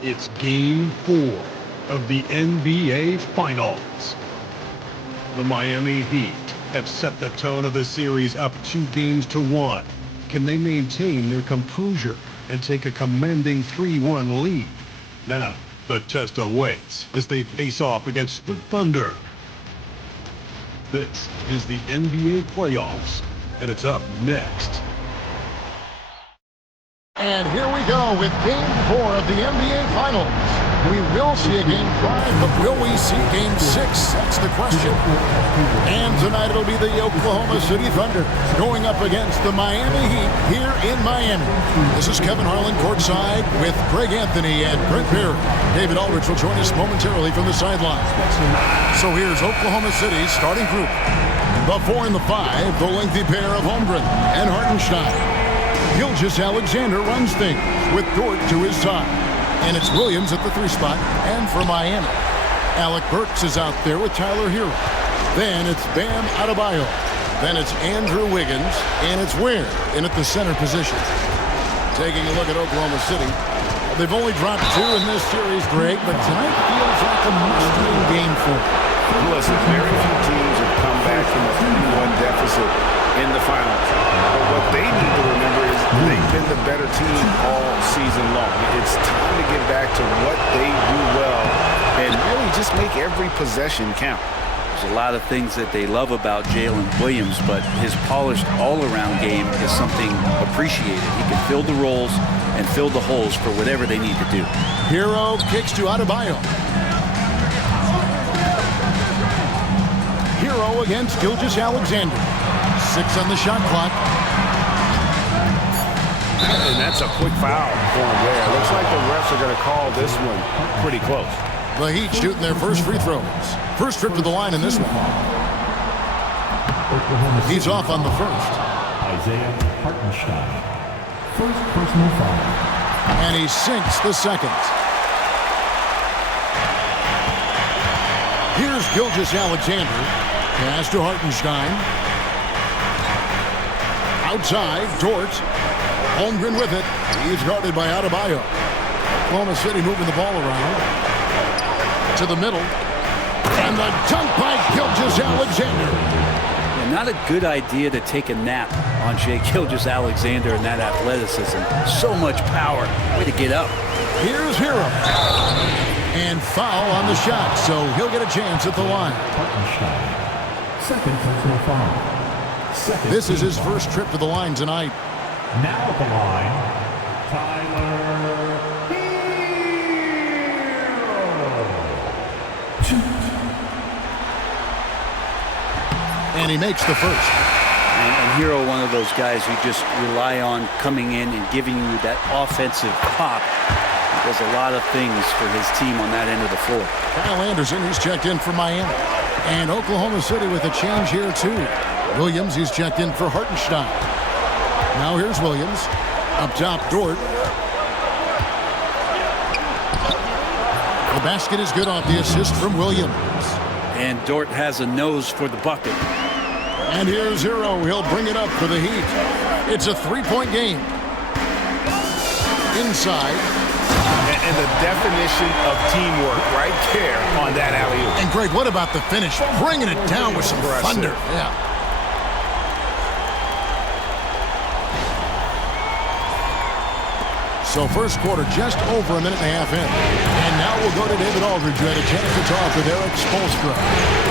It's Game 4 of the NBA Finals. The Miami Heat have set the tone of the series up 2-1. Can they maintain their composure and take a commanding 3-1 lead? Now, the test awaits as they face off against the Thunder. This is the NBA playoffs, and it's up next. And here we go with Game 4 of the NBA Finals. We will see a Game 5, but will we see Game 6? That's the question. And tonight it'll be the Oklahoma City Thunder going up against the Miami Heat here in Miami. This is Kevin Harlan courtside with Greg Anthony and Brent Barry. David Aldridge will join us momentarily from the sideline. So here's Oklahoma City's starting group. The 4 and the 5, the lengthy pair of Holmgren and Hartenstein. Gilgeous-Alexander runs things with Dort to his side. And it's Williams at the 3 spot. And for Miami, Alec Burks is out there with Tyler Hero. Then it's Bam Adebayo. Then it's Andrew Wiggins. And it's Ware in at the center position. Taking a look at Oklahoma City. They've only dropped 2 in this series, Greg, but tonight feels like a must-win game for them. Listen, very few teams have come back from a 3-1 deficit in the finals. But what they need to remember is they've been the better team all season long. It's time to get back to what they do well and really just make every possession count. There's a lot of things that they love about Jalen Williams, but his polished all-around game is something appreciated. He can fill the roles and fill the holes for whatever they need to do. Hero kicks to Adebayo. Hero against Gilgeous-Alexander. 6 on the shot clock. And that's a quick foul for him there. Looks like the refs are going to call this one pretty close. The Heat shooting their first free throws. First trip to the line in this one. He's off on the first. Isaiah Hartenstein. First personal foul. And he sinks the second. Here's Gilgeous-Alexander. Pass to Hartenstein. Outside, Dort. Holmgren with it. He's guarded by Adebayo. Oklahoma City moving the ball around. To the middle. And the dunk by Gilgeous-Alexander. Yeah, not a good idea to take a nap on Shai Gilgeous-Alexander and that athleticism. So much power. Way to get up. Here's Hero. And foul on the shot, so he'll get a chance at the line. Second personal foul. This is his first trip to the line tonight. Now at the line, Tyler Hero. And he makes the first. And Hero, one of those guys you just rely on coming in and giving you that offensive pop. He does a lot of things for his team on that end of the floor. Kyle Anderson, he's checked in for Miami. And Oklahoma City with a change here, too. Williams, he's checked in for Hartenstein. Now here's Williams. Up top, Dort. The basket is good off the assist from Williams. And Dort has a nose for the bucket. And here's Hero. He'll bring it up for the Heat. It's a 3-point game. Inside. And the definition of teamwork right there on that alley-oop. And Greg, what about the finish? Bringing it down with some thunder. Yeah. So first quarter just over a minute and a half in. And now we'll go to David Aldridge, who had a chance to talk with Eric Spoelstra.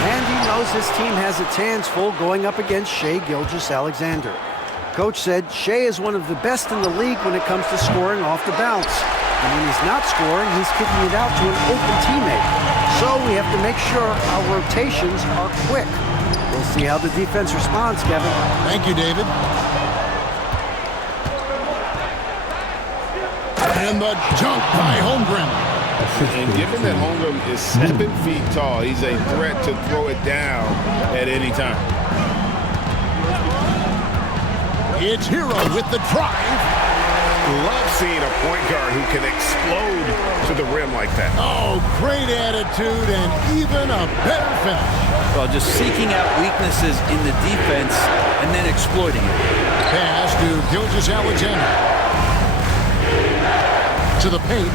And he knows his team has its hands full going up against Shai Gilgeous-Alexander. Coach said Shai is one of the best in the league when it comes to scoring off the bounce. And when he's not scoring, he's kicking it out to an open teammate. So we have to make sure our rotations are quick. We'll see how the defense responds, Kevin. Thank you, David. And the jump by Holmgren. And given that Holmgren is 7 feet tall, he's a threat to throw it down at any time. It's Hero with the drive. Love seeing a point guard who can explode to the rim like that. Oh, great attitude and even a better finish. Well, just seeking out weaknesses in the defense and then exploiting it. Pass to Gilgeous-Alexander. To the paint.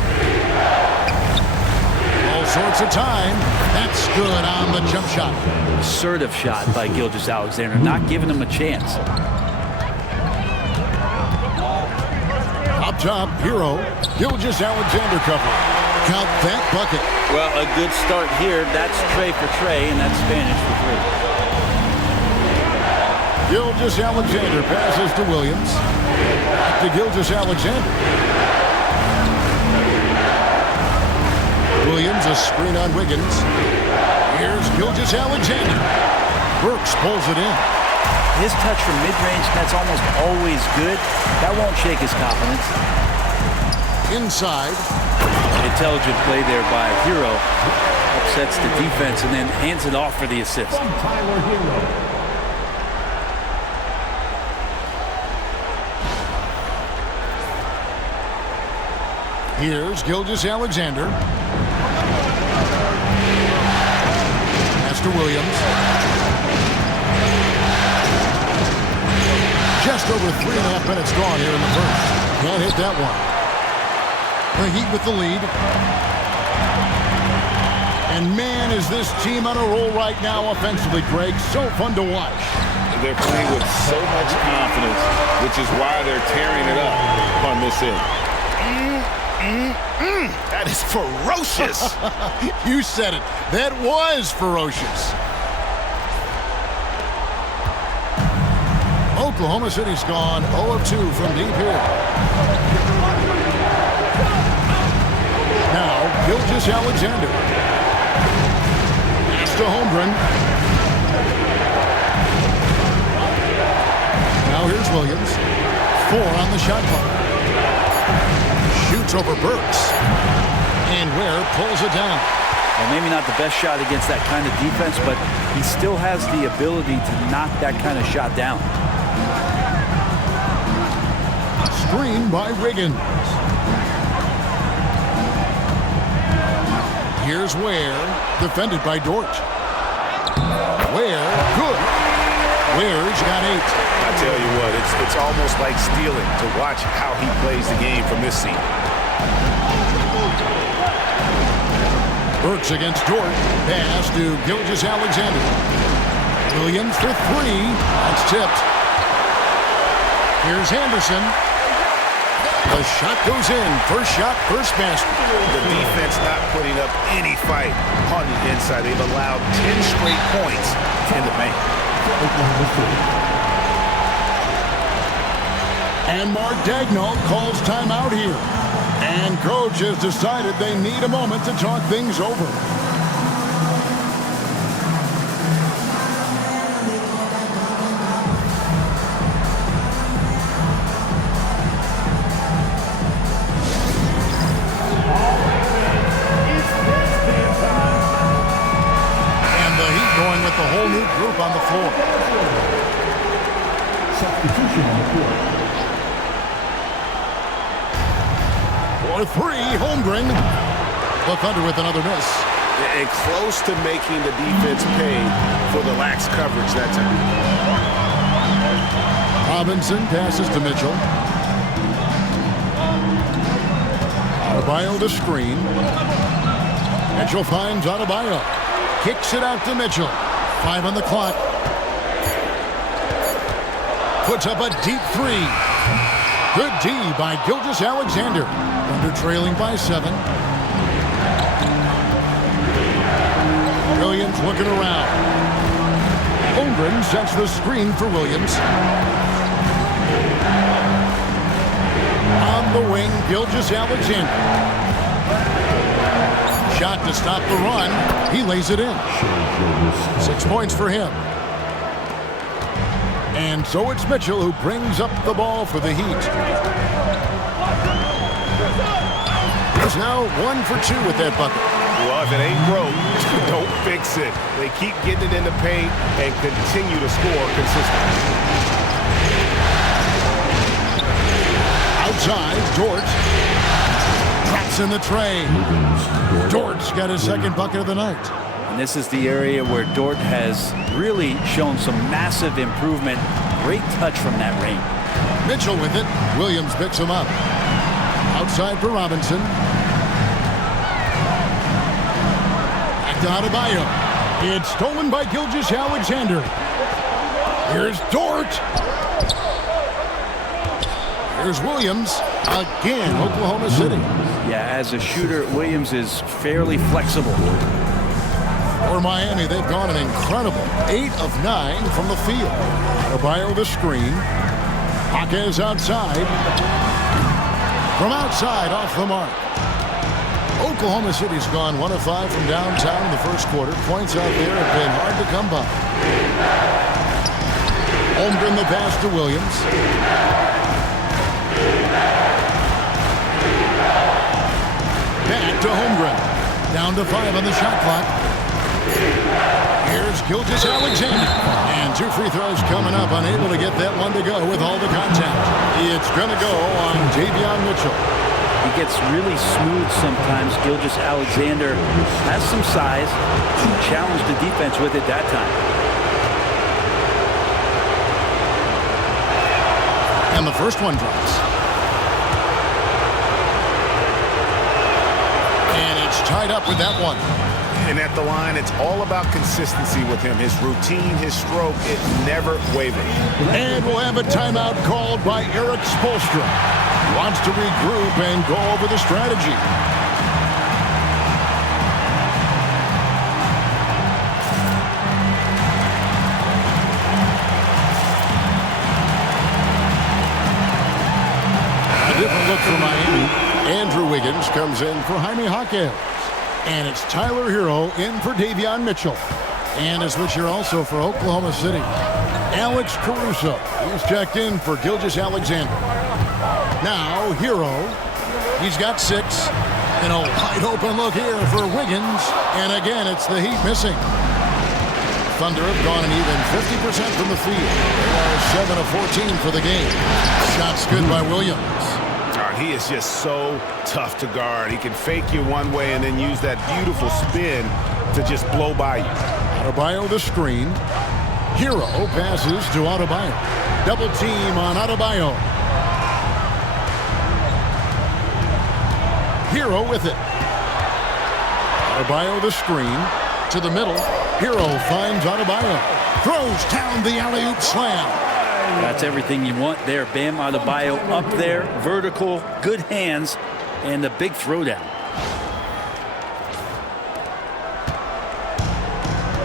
sorts of time. That's good on the jump shot. Assertive shot by Gilgeous-Alexander, not giving him a chance. Up top, Hero. Gilgeous-Alexander cover. Count that bucket. Well, a good start here. That's Trey for Trey, and that's Spanish for three. Gilgeous-Alexander passes to Williams. Back to Gilgeous-Alexander. Williams, a screen on Wiggins. Here's Gilgeous-Alexander. Burks pulls it in. His touch from mid-range, that's almost always good. That won't shake his confidence. Inside. Intelligent play there by Hero. Upsets the defense and then hands it off for the assist. Tyler Hero. Here's Gilgeous-Alexander. Pass to Williams. Just over 3.5 minutes gone here in the first. Can't hit that one. The Heat with the lead. And man, is this team on a roll right now offensively, Greg. So fun to watch. They're playing with so much confidence, which is why they're tearing it up on this end. That is ferocious. You said it. That was ferocious. Oklahoma City's gone 0 of 2 from deep here. Now, Gilgeous-Alexander. Pass to Holmgren. Now here's Williams. 4 on the shot clock. Shoots over Burks. And Ware pulls it down. Well, maybe not the best shot against that kind of defense, but he still has the ability to knock that kind of shot down. Screen by Wiggins. Here's Ware, defended by Dort. Ware, good. Ware's got 8. I tell you what, it's almost like stealing to watch how he plays the game from this seat. Burks against Dort. Pass to Gilgeous-Alexander. Williams for 3. That's tipped. Here's Henderson. The shot goes in. First shot, first basket. The defense not putting up any fight on the inside. They've allowed 10 straight points in the paint. And Mark Daigneault calls timeout here. And coach has decided they need a moment to talk things over. And the Heat going with the whole new group on the floor. Substitution on the court. For 3, Holmgren. The Thunder with another miss. And close to making the defense pay for the lax coverage that time. Robinson passes to Mitchell. Adebayo to screen. Mitchell finds Adebayo. Kicks it out to Mitchell. 5 on the clock. Puts up a deep 3. Good D by Gilgeous-Alexander. Thunder trailing by 7. Williams looking around. Holmgren sets the screen for Williams. On the wing, Gilgeous-Alexander. Shot to stop the run. He lays it in. 6 points for him. And so it's Mitchell who brings up the ball for the Heat. He's now 1 for 2 with that bucket. Well, if it ain't broke, don't fix it. They keep getting it in the paint and continue to score consistently. Outside, Dort. Drops in the tray. Dort's got his second bucket of the night. And this is the area where Dort has really shown some massive improvement. Great touch from that range. Mitchell with it. Williams picks him up. Outside for Robinson. to Adebayo. It's stolen by Gilgeous-Alexander. Here's Dort. Here's Williams. Again, Oklahoma City. Yeah, as a shooter, Williams is fairly flexible. For Miami, they've gone an incredible 8 of 9 from the field. Adebayo the screen. Jaquez outside. From outside, off the mark. Oklahoma City's gone 1 of 5 from downtown in the first quarter. Points out there have been hard to come by. Holmgren the pass to Williams. Back to Holmgren. Down to 5 on the shot clock. Here's Gilgeous-Alexander. And 2 free throws coming up. Unable to get that one to go with all the contact. It's going to go on Davion Mitchell. He gets really smooth sometimes. Gilgeous-Alexander has some size. Challenged the defense with it that time. And the first one drops. And it's tied up with that one. And at the line, it's all about consistency with him. His routine, his stroke, it never wavers. And we'll have a timeout called by Eric Spoelstra. Wants to regroup and go over the strategy. A different look for Miami. Andrew Wiggins comes in for Jaime Jaquez. And it's Tyler Hero in for Davion Mitchell. And a switch here also for Oklahoma City. Alex Caruso is checked in for Gilgeous-Alexander. Now, Hero. He's got 6. And a wide open look here for Wiggins. And again, it's the Heat missing. Thunder have gone an even 50% from the field. They are 7 of 14 for the game. Shots good by Williams. He is just so tough to guard. He can fake you one way and then use that beautiful spin to just blow by you. Adebayo the screen. Hero passes to Adebayo. Double team on Adebayo. Hero with it. Adebayo the screen. To the middle. Hero finds Adebayo. Throws down the alley-oop slam. That's everything you want there. Bam Adebayo up there, vertical, good hands, and a big throwdown.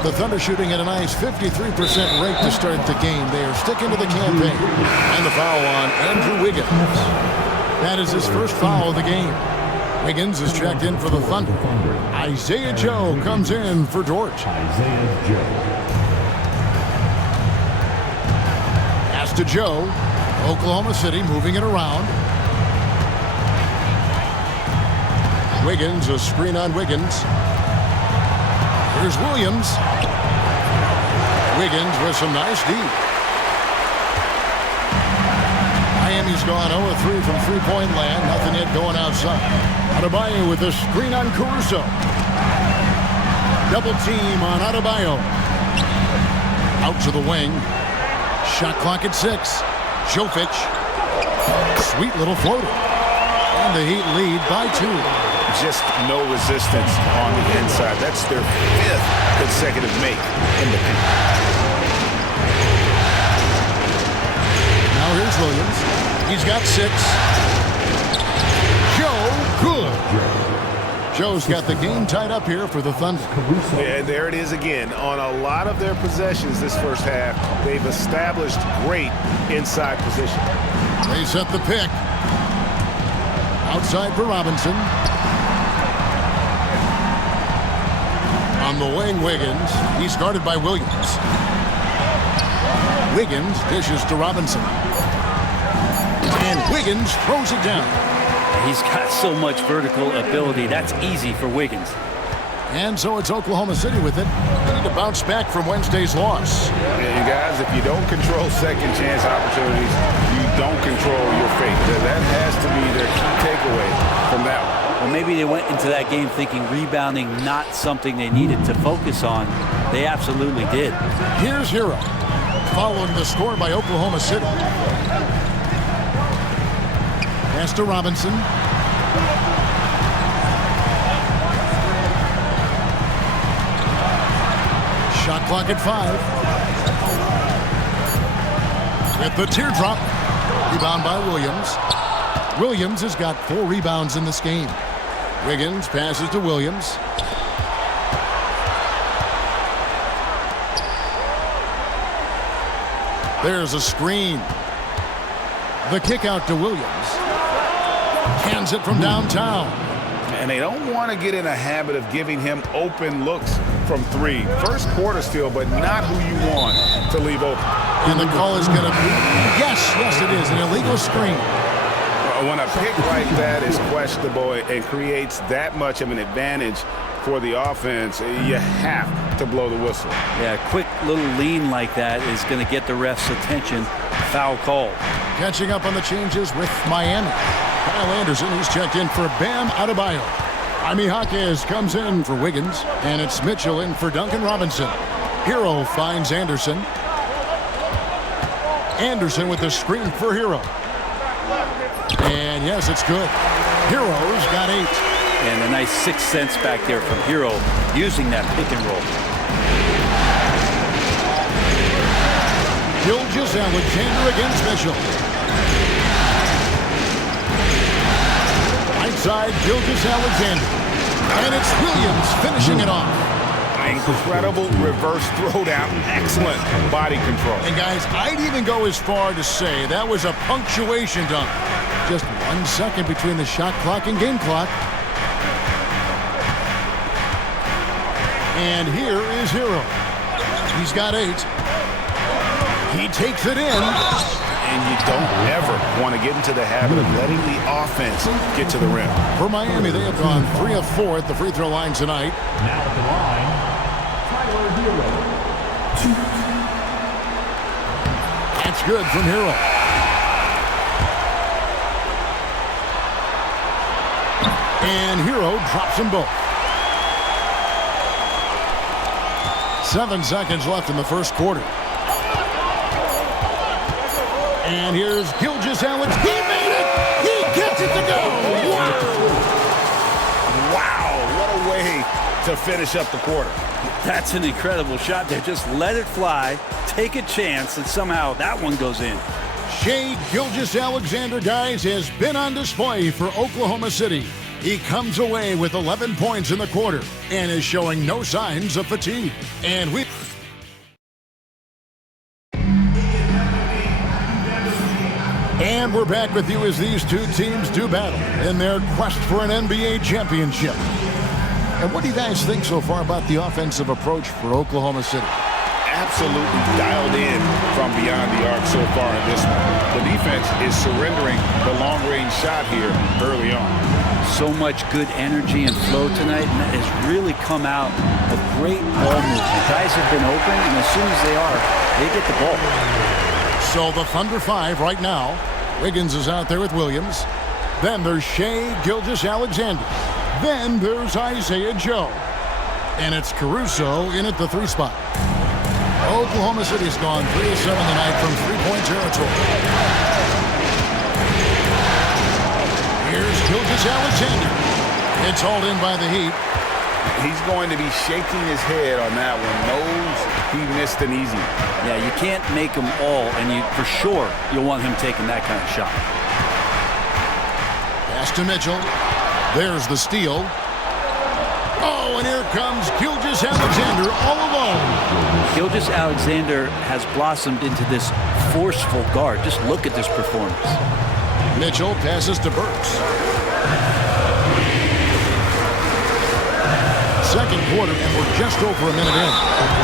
The Thunder shooting at a nice 53% rate to start the game. They are sticking to the campaign. And the foul on Andrew Wiggins. That is his first foul of the game. Wiggins is checked in for the Thunder. Isaiah Joe comes in for Dort. Isaiah Joe. To Joe. Oklahoma City moving it around. Wiggins, a screen on Wiggins. Here's Williams. Wiggins with some nice D. Miami's gone 0-3 from three-point land. Nothing yet going outside. Adebayo with a screen on Caruso. Double team on Adebayo. Out to the wing. Shot clock at 6. Jovic. Sweet little floater. And the Heat lead by 2. Just no resistance on the inside. That's their 5th consecutive make in the paint. Now here's Williams. He's got 6. Joe, good. Joe's got the game tied up here for the Thunder. Yeah, there it is again. On a lot of their possessions this first half, they've established great inside position. They set the pick. Outside for Robinson. On the wing, Wiggins. He's guarded by Williams. Wiggins dishes to Robinson. And Wiggins throws it down. He's got so much vertical ability. That's easy for Wiggins. And so it's Oklahoma City with it. They need to bounce back from Wednesday's loss. Yeah, you guys, if you don't control second chance opportunities, you don't control your fate. That has to be their key takeaway from that one. Well, maybe they went into that game thinking rebounding not something they needed to focus on. They absolutely did. Here's Hero, following the score by Oklahoma City. Pass to Robinson. Clock at 5. With the teardrop. Rebound by Williams. Williams has got 4 rebounds in this game. Wiggins passes to Williams. There's a screen. The kick out to Williams. Hands it from downtown. And they don't want to get in a habit of giving him open looks from 3. First quarter still, but not who you want to leave open. And the call is going to be, yes, it is, an illegal screen. When a pick like that is questionable and creates that much of an advantage for the offense, you have to blow the whistle. Yeah, a quick little lean like that is going to get the ref's attention. Foul call. Catching up on the changes with Miami. Kyle Anderson, he's checked in for Bam Adebayo. Jaime Jaquez comes in for Wiggins, and it's Mitchell in for Duncan Robinson. Hero finds Anderson. Anderson with the screen for Hero. And yes, it's good. Hero's got 8. And a nice 6 cents back there from Hero using that pick and roll. Gilgeous-Alexander against Mitchell. Right side, Gilgeous-Alexander. And it's Williams finishing it off. Incredible reverse throwdown. Excellent body control. And guys, I'd even go as far to say that was a punctuation dunk. Just 1 second between the shot clock and game clock. And here is Hero. He's got 8. He takes it in. And you don't ever want to get into the habit of letting the offense get to the rim. For Miami, they have gone 3 of 4 at the free throw line tonight. Now at the line, Tyler Hero. That's good from Hero. And Hero drops them both. 7 seconds left in the first quarter. And here's Gilgeous-Alexander. He made it! He gets it to go! Wow, what a way to finish up the quarter. That's an incredible shot there. Just let it fly, take a chance, and somehow that one goes in. Shai Gilgeous-Alexander, guys, has been on display for Oklahoma City. He comes away with 11 points in the quarter and is showing no signs of fatigue. And we're back with you as these two teams do battle in their quest for an NBA championship. And what do you guys think so far about the offensive approach for Oklahoma City? Absolutely dialed in from beyond the arc so far in this one. The defense is surrendering the long-range shot here early on. So much good energy and flow tonight, and that has really come out of great ball movement. Guys have been open, and as soon as they are, they get the ball. So the Thunder 5 right now. Wiggins is out there with Williams. Then there's Shai Gilgeous-Alexander. Then there's Isaiah Joe. And it's Caruso in at the 3 spot. Oklahoma City's gone 3 of 7 tonight from 3-point territory. Here's Gilgeous-Alexander. It's hauled in by the Heat. He's going to be shaking his head on that one. Knows he missed an easy. Yeah, you can't make them all, and for sure you'll want him taking that kind of shot. Pass to Mitchell. There's the steal. Oh, and here comes Gilgeous-Alexander all alone. Gilgeous-Alexander has blossomed into this forceful guard. Just look at this performance. Mitchell passes to Burks. Second quarter, and we're just over a minute in.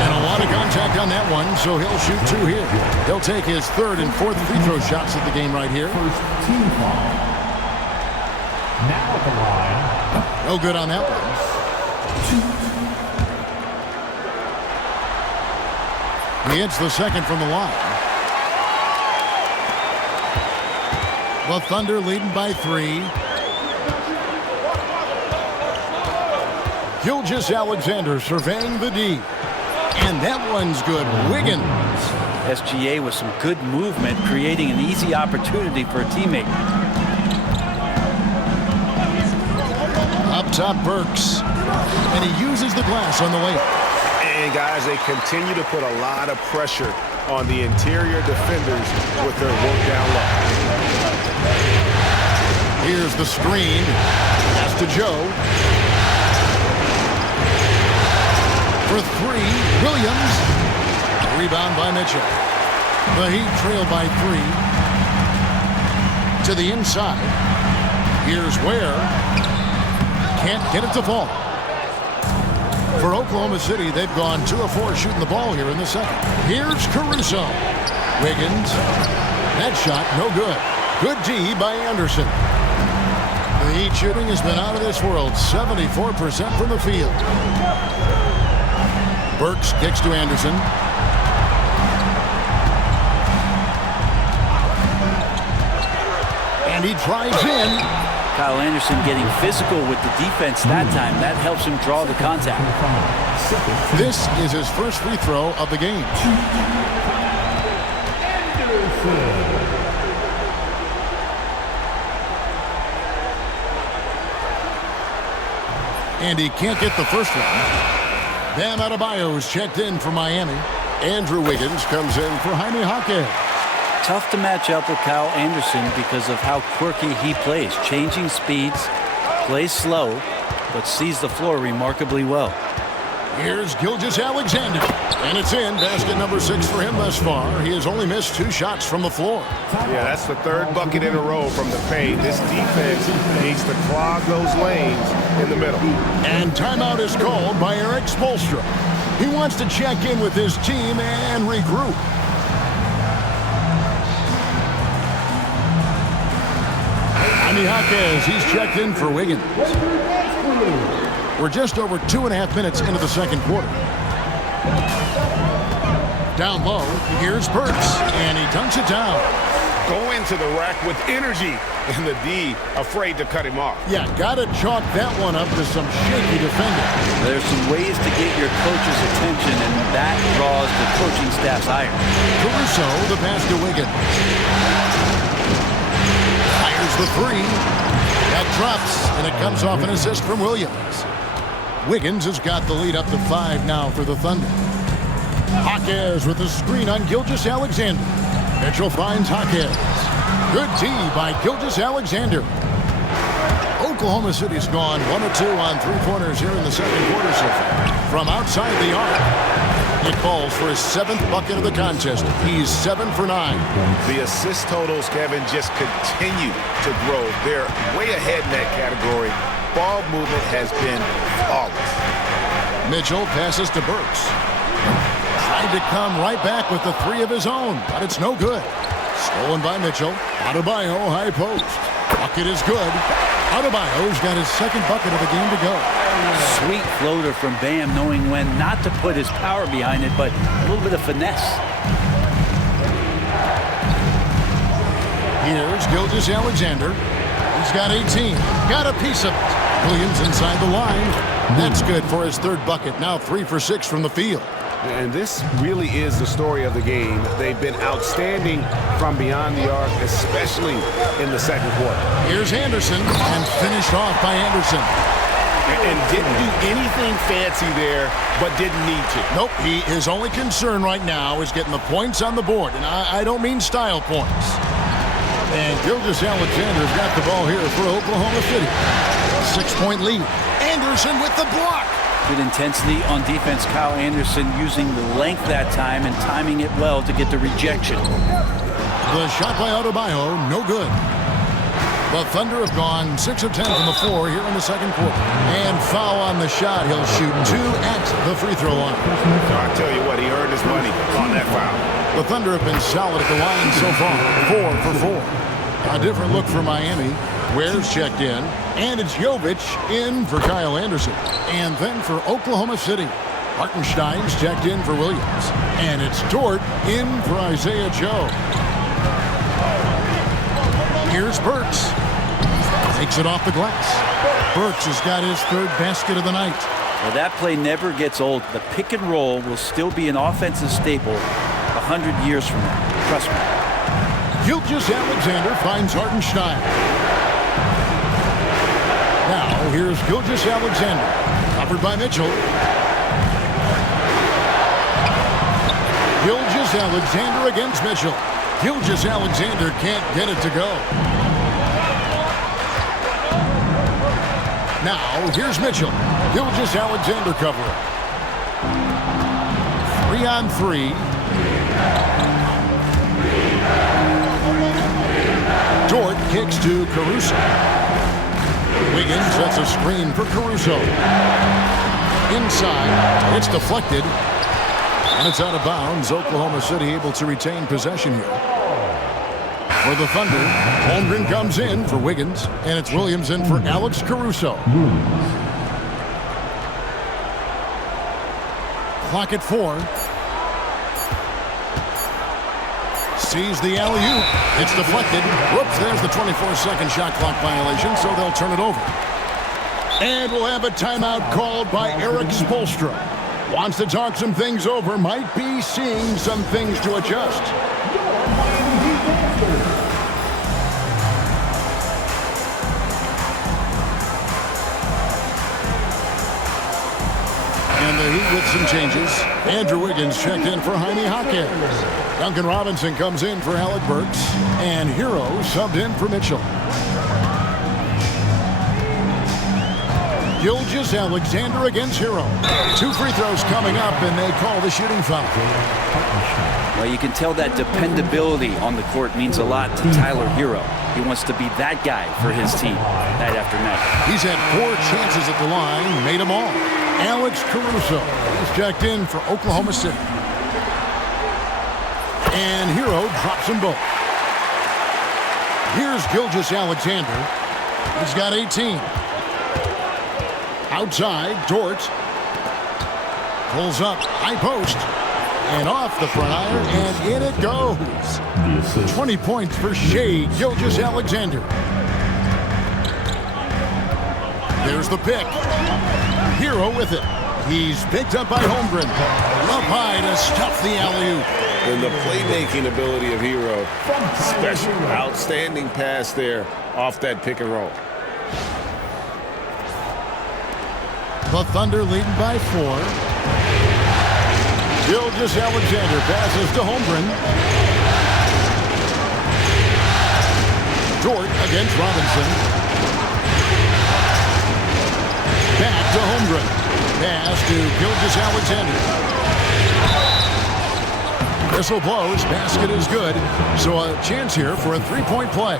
And a lot of contact on that one, so he'll shoot 2 here. He'll take his 3rd and 4th free throw shots at the game right here. First team foul. Now at the line. No good on that one. He hits the second from the line. The Thunder leading by 3. Gilgeous-Alexander surveying the D. And that one's good. Wiggins. SGA with some good movement, creating an easy opportunity for a teammate. Up top, Burks. And he uses the glass on the layup. And, guys, they continue to put a lot of pressure on the interior defenders with their work down low. Here's the screen. Pass to Joe. For three, Williams. Rebound by Mitchell. The Heat trail by 3. To the inside. Here's Ware. Can't get it to fall. For Oklahoma City, they've gone 2 of 4 shooting the ball here in the second. Here's Caruso. Wiggins. That shot, no good. Good D by Anderson. The Heat shooting has been out of this world. 74% from the field. Burks kicks to Anderson. And he drives in. Kyle Anderson getting physical with the defense that time. That helps him draw the contact. This is his first free throw of the game. And he can't get the first one. Bam Adebayo is checked in for Miami. Andrew Wiggins comes in for Jaime Jaquez. Tough to match up with Kyle Anderson because of how quirky he plays. Changing speeds, plays slow, but sees the floor remarkably well. Here's Gilgeous-Alexander. And it's in. Basket number 6 for him thus far. He has only missed 2 shots from the floor. Yeah, that's the 3rd bucket in a row from the paint. This defense needs to clog those lanes in the middle. And timeout is called by Eric Spoelstra. He wants to check in with his team and regroup. Jaime Jaquez, he's checked in for Wiggins. We're just over 2.5 minutes into the second quarter. Down low, here's Burks, and he dunks it down. Go into the rack with energy, and the D afraid to cut him off. Yeah, gotta chalk that one up to some shaky defending. There's some ways to get your coach's attention, and that draws the coaching staff's ire. Caruso, the pass to Wiggins. Fires the 3. That drops, and it comes off an assist from Williams. Wiggins has got the lead up to 5 now for the Thunder. Jaquez with the screen on Gilgeous-Alexander. Mitchell finds Jaquez. Good D by Gilgeous-Alexander. Oklahoma City's gone 1 of 2 on 3-pointers here in the second quarter so far. From outside the arc, it falls for his 7th bucket of the contest. He's 7 for 9. The assist totals, Kevin, just continue to grow. They're way ahead in that category. Ball movement has been flawless. Mitchell passes to Burks. Tried to come right back with the 3 of his own, but it's no good. Stolen by Mitchell. Adebayo, high post. Bucket is good. Adebayo's got his 2nd bucket of the game to go. Sweet floater from Bam, knowing when not to put his power behind it, but a little bit of finesse. Here's Gilgeous-Alexander. He's got 18. Got a piece of it. Williams inside the line. That's good for his 3rd bucket. Now 3 for 6 from the field. And this really is the story of the game. They've been outstanding from beyond the arc, especially in the second quarter. Here's Anderson, and finished off by Anderson. And didn't do anything fancy there, but didn't need to. Nope, his only concern right now is getting the points on the board. And I don't mean style points. And Gilgeous-Alexander's got the ball here for Oklahoma City. 6-point lead. Anderson with the block. Good intensity on defense. Kyle Anderson using the length that time and timing it well to get the rejection. The shot by Adebayo, no good. The Thunder have gone 6 of 10 from the floor here in the second quarter. And foul on the shot. He'll shoot 2 at the free throw line. So I tell you what, he earned his money on that foul. The Thunder have been solid at the line so far. 4 for 4. A different look for Miami. Ware's checked in. And it's Jovic in for Kyle Anderson. And then for Oklahoma City, Hartenstein's checked in for Williams. And it's Dort in for Isaiah Joe. Here's Burks. Takes it off the glass. Burks has got his 3rd basket of the night. Well, that play never gets old. The pick and roll will still be an offensive staple 100 years from now. Trust me. Gilgeous-Alexander finds Hartenstein. Now, here's Gilgeous-Alexander. Covered by Mitchell. Gilgeous-Alexander against Mitchell. Gilgeous-Alexander can't get it to go. Now, here's Mitchell. Gilgeous-Alexander covering. 3-on-3. Dort kicks to Caruso. Wiggins sets a screen for Caruso. Inside, it's deflected. And it's out of bounds. Oklahoma City able to retain possession here. For the Thunder, Holmgren comes in for Wiggins, and it's Williams in for Alex Caruso. Clock at 4. Sees the alley-oop. It's deflected. Whoops, there's the 24-second shot clock violation, so they'll turn it over. And we'll have a timeout called by Eric Spoelstra. Wants to talk some things over, might be seeing some things to adjust. And the Heat with some changes. Andrew Wiggins checked in for Jaime Jaquez. Duncan Robinson comes in for Alec Burks. And Hero subbed in for Mitchell. Gilgeous-Alexander against Hero. 2 free throws coming up, and they call the shooting foul. Well, you can tell that dependability on the court means a lot to Tyler Hero. He wants to be that guy for his team night after night. He's had 4 chances at the line, made them all. Alex Caruso is checked in for Oklahoma City. And Hero drops them both. Here's Gilgeous-Alexander. He's got 18. Outside, Dort pulls up, high post, and off the front iron, and in it goes. 20 points for Shai Gilgeous-Alexander. There's the pick. Hero with it. He's picked up by Holmgren. Up high to stuff the alley-oop. And the playmaking ability of Hero, special, outstanding pass there off that pick and roll. The Thunder leading by 4. Gilgeous-Alexander passes to Holmgren. Dort against Robinson. Back to Holmgren. Pass to Gilgeous-Alexander. Whistle blows. Basket is good. So a chance here for a 3-point play.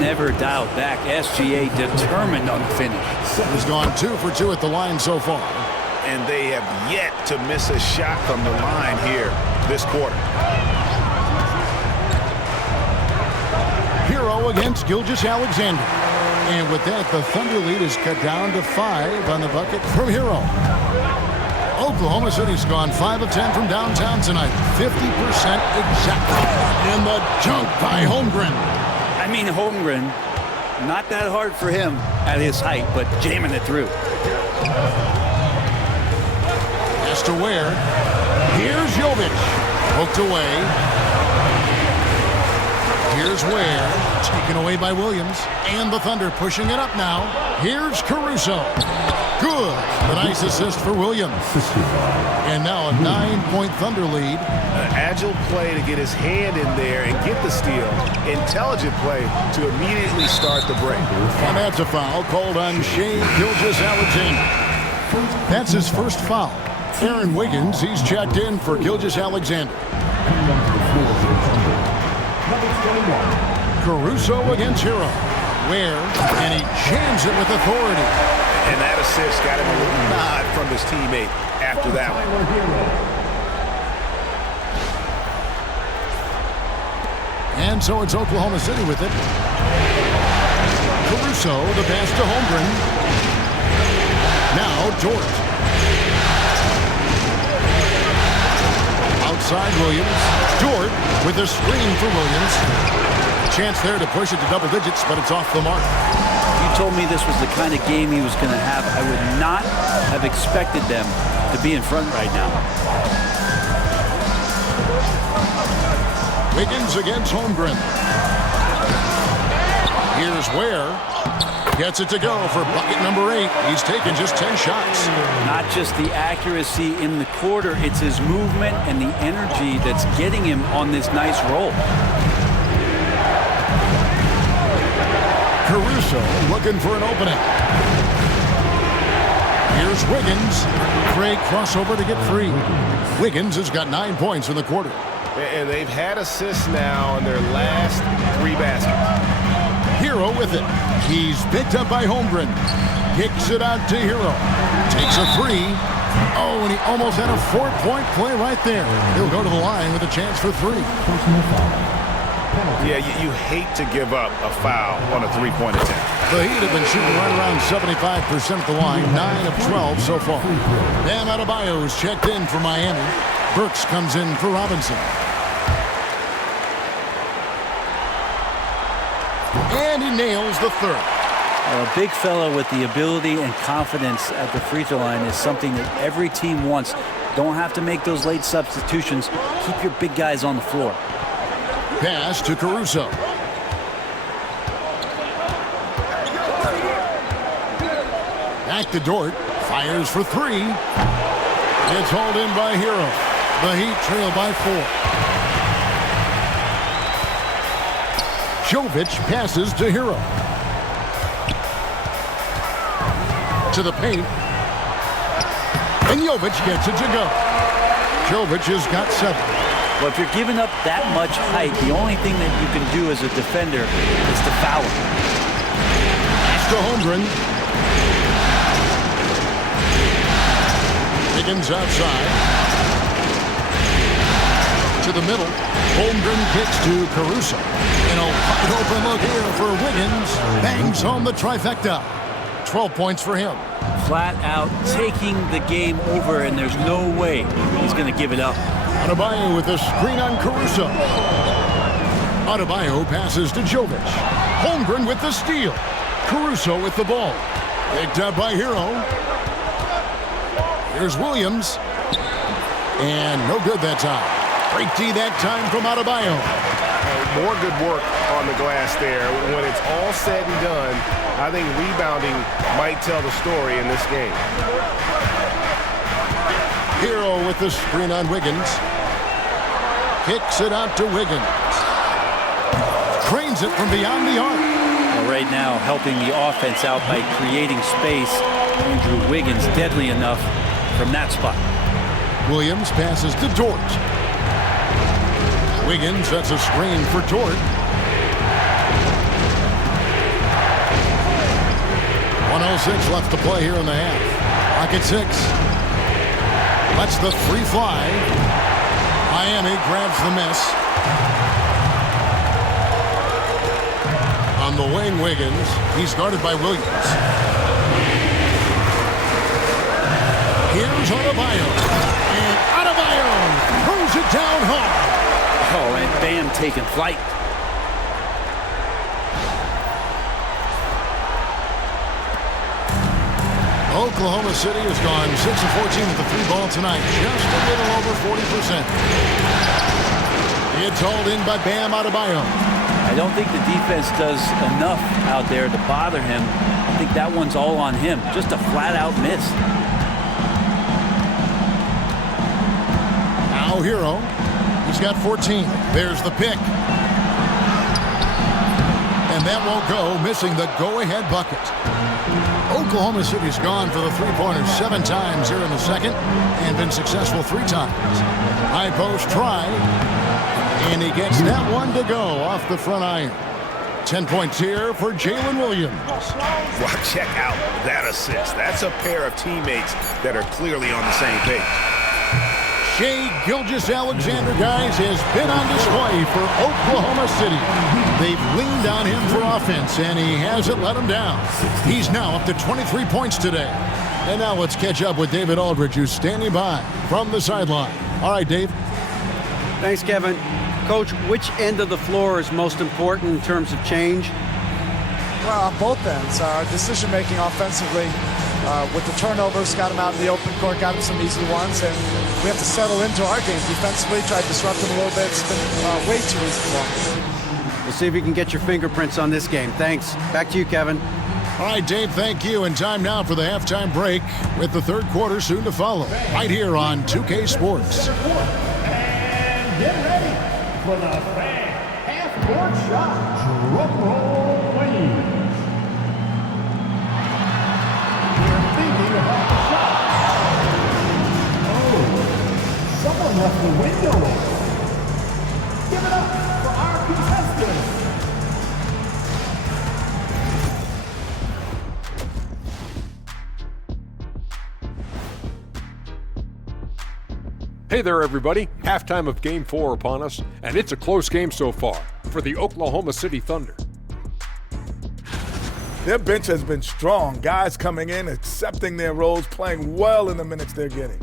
Never dialed back. SGA determined on the finish. He's gone 2 for 2 at the line so far. And they have yet to miss a shot from the line here this quarter. Hero against Gilgeous-Alexander. And with that, the Thunder lead is cut down to 5 on the bucket from Hero. Oklahoma City's gone 5 of 10 from downtown tonight. 50% exactly. And the dunk by Holmgren. I mean, Holmgren, not that hard for him at his height, but jamming it through. Has to Ware. Here's Jovic. Hooked away. Here's Ware. Taken away by Williams. And the Thunder pushing it up now. Here's Caruso. Good. A nice assist for Williams. And now a 9-point Thunder lead. An agile play to get his hand in there and get the steal. Intelligent play to immediately start the break. And that's a foul called on Shai Gilgeous-Alexander. That's his first foul. Aaron Wiggins, he's checked in for Gilgeous-Alexander. Caruso against Hero. Ware, and he jams it with authority. And that assist got him a little nod from his teammate after that one. And so it's Oklahoma City with it. Caruso, the pass to Holmgren. Now Dort. Outside Williams. Dort with a screen for Williams. Chance there to push it to double digits, but it's off the mark. You told me this was the kind of game he was going to have. I would not have expected them to be in front right now. Wiggins against Holmgren. Here's Ware. Gets it to go for bucket number 8. He's taken just 10 shots. Not just the accuracy in the quarter, it's his movement and the energy that's getting him on this nice roll. Caruso looking for an opening. Here's Wiggins. Great crossover to get free. Wiggins has got 9 points in the quarter. And they've had assists now in their last 3 baskets. Hero with it. He's picked up by Holmgren. Kicks it out to Hero. Takes a 3. Oh, and he almost had a 4-point play right there. He'll go to the line with a chance for 3. Yeah, you hate to give up a foul on a 3-point attempt. The Heat have been shooting right around 75% at the line, 9 of 12 so far. Bam Adebayo is checked in for Miami. Burks comes in for Robinson. And he nails the third. A big fella with the ability and confidence at the free throw line is something that every team wants. Don't have to make those late substitutions. Keep your big guys on the floor. Pass to Caruso. Back to Dort. Fires for 3. It's hauled in by Hero. The Heat trail by 4. Jovic passes to Hero. To the paint. And Jovic gets it to go. Jovic has got 7. Well, if you're giving up that much height, the only thing that you can do as a defender is to foul him. Pass to Holmgren. Wiggins outside. To the middle. Holmgren kicks to Caruso. And a wide open look here for Wiggins. Bangs home the trifecta. 12 points for him. Flat out taking the game over, and there's no way he's going to give it up. Adebayo with a screen on Caruso. Adebayo passes to Jovic. Holmgren with the steal. Caruso with the ball. Picked up by Hero. Here's Williams. And no good that time. Break D that time from Adebayo. More good work on the glass there. When it's all said and done, I think rebounding might tell the story in this game. Hero with the screen on Wiggins. Kicks it out to Wiggins. Cranes it from beyond the arc. Well, right now, helping the offense out by creating space. Andrew Wiggins deadly enough from that spot. Williams passes to Dort. Wiggins sets a screen for Dort. 1:06 left to play here in the half. Clock at 6. Lets the 3 fly. Miami grabs the miss. On the wing, Wiggins. He's guarded by Williams. Here's Adebayo. And Adebayo throws it down hard. Oh, and Bam taking flight. Oklahoma City has gone 6 of 14 with the 3 ball tonight. Just a little over 40%. It's hauled in by Bam Adebayo. I don't think the defense does enough out there to bother him. I think that one's all on him. Just a flat-out miss. Now Hero. He's got 14. There's the pick. And that won't go, missing the go-ahead bucket. Oklahoma City's gone for the 3-pointers 7 times here in the second and been successful 3 times. High post try. And he gets that one to go off the front iron. 10 points here for Jalen Williams. Well, check out that assist. That's a pair of teammates that are clearly on the same page. Shai Gilgeous-Alexander, guys, has been on display for Oklahoma City. They've leaned on him for offense, and he hasn't let them down. He's now up to 23 points today. And now let's catch up with David Aldridge, who's standing by from the sideline. All right, Dave. Thanks, Kevin. Coach, which end of the floor is most important in terms of change? Well, on both ends. Decision-making offensively with the turnovers, got him out in the open court, got him some easy ones, and we have to settle into our game defensively, try to disrupt him a little bit. It's been way too easy for him. We'll see if you can get your fingerprints on this game. Thanks. Back to you, Kevin. All right, Dave, thank you. And time now for the halftime break with the third quarter soon to follow. Right here on 2K Sports. And get ready for the fan half-court shot. Drum roll, please. We're thinking about the shot. Oh, someone left the window open. Give it up for our contestants. Hey there, everybody. Halftime of Game 4 upon us, and it's a close game so far for the Oklahoma City Thunder. Their bench has been strong. Guys coming in, accepting their roles, playing well in the minutes they're getting.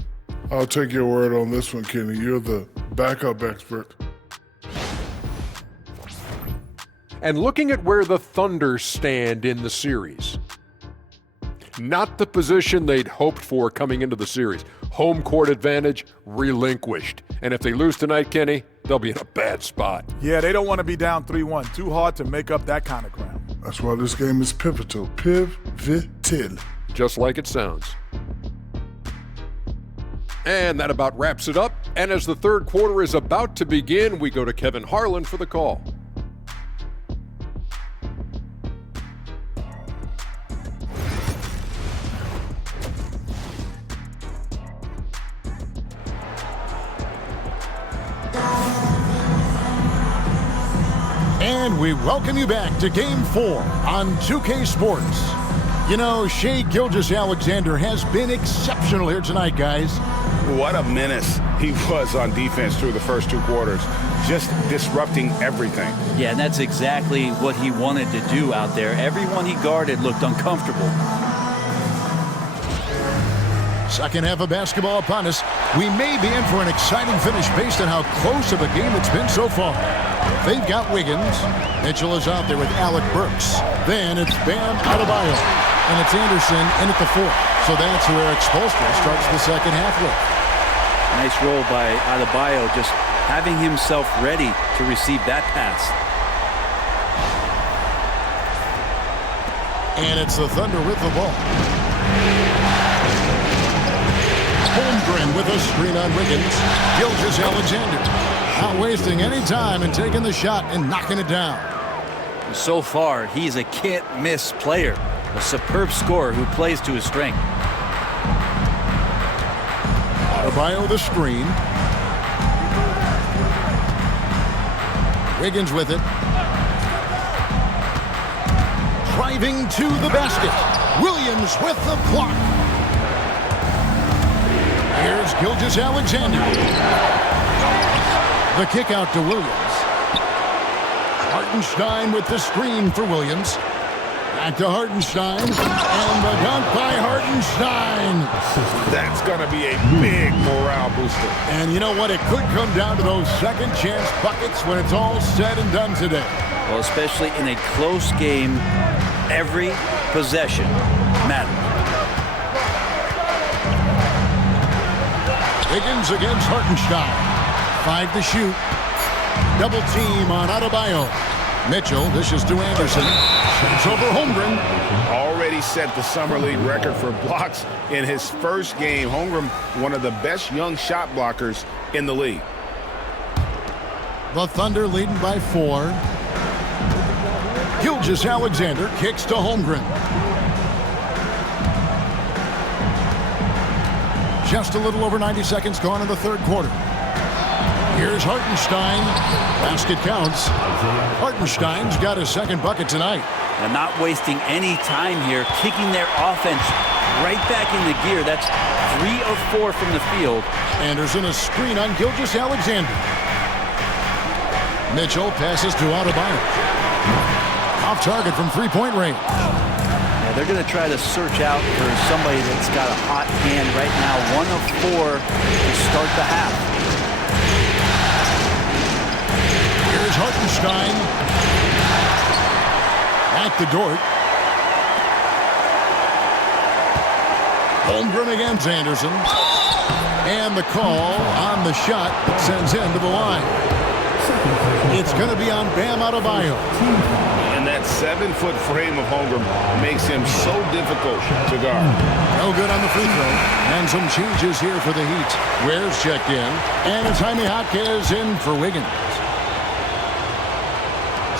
I'll take your word on this one, Kenny. You're the backup expert. And looking at where the Thunder stand in the series, not the position they'd hoped for coming into the series. Home court advantage relinquished. And if they lose tonight, Kenny, they'll be in a bad spot. Yeah, they don't want to be down 3-1. Too hard to make up that kind of ground. That's why this game is pivotal. Pivotal. Just like it sounds. And that about wraps it up. And as the third quarter is about to begin, we go to Kevin Harlan for the call. And we welcome you back to Game 4 on 2K Sports. You know, Shai Gilgeous-Alexander has been exceptional here tonight, guys. What a menace he was on defense through the first two quarters, just disrupting everything. Yeah, and that's exactly what he wanted to do out there. Everyone he guarded looked uncomfortable. Second half of basketball upon us. We may be in for an exciting finish based on how close of a game it's been so far. They've got Wiggins. Mitchell is out there with Alec Burks. Then it's Bam Adebayo. And it's Anderson in at the fourth. So that's who Eric Spoelstra starts the second half with. Nice roll by Adebayo, just having himself ready to receive that pass. And it's the Thunder with the ball. Holmgren with a screen on Wiggins. Gilgeous-Alexander not wasting any time and taking the shot and knocking it down. So far, he's a can't-miss player. A superb scorer who plays to his strength. Adebayo the screen. Wiggins with it. Driving to the basket. Williams with the block. Here's Gilgeous-Alexander. The kick out to Williams. Hartenstein with the screen for Williams. Back to Hartenstein. And the dunk by Hartenstein. That's going to be a big morale booster. And you know what? It could come down to those second chance buckets when it's all said and done today. Well, especially in a close game, every possession matters. Wiggins against Hartenstein. 5 to shoot. Double team on Adebayo. Mitchell dishes to Anderson. Shoots over Holmgren. Already set the Summer League record for blocks in his first game. Holmgren, one of the best young shot blockers in the league. The Thunder leading by 4. Gilgeous-Alexander kicks to Holmgren. Just a little over 90 seconds gone in the third quarter. Here's Hartenstein. Basket counts. Hartenstein's got his second bucket tonight. And not wasting any time here, kicking their offense right back into gear. That's 3 of 4 from the field. Anderson a screen on Gilgeous-Alexander. Mitchell passes to Adebayo. Off target from three-point range. Yeah, they're going to try to search out for somebody that's got a hot hand right now. 1 of 4 to start the half. Here's Hartenstein. Back to Dort. Holmgren against Anderson. And the call on the shot that sends him to the line. It's going to be on Bam Adebayo. And And that 7-foot frame of Holmgren makes him so difficult to guard. No good on the free throw. And some changes here for the Heat. Ware's checked in. And it's Jaime Jaquez in for Wiggins.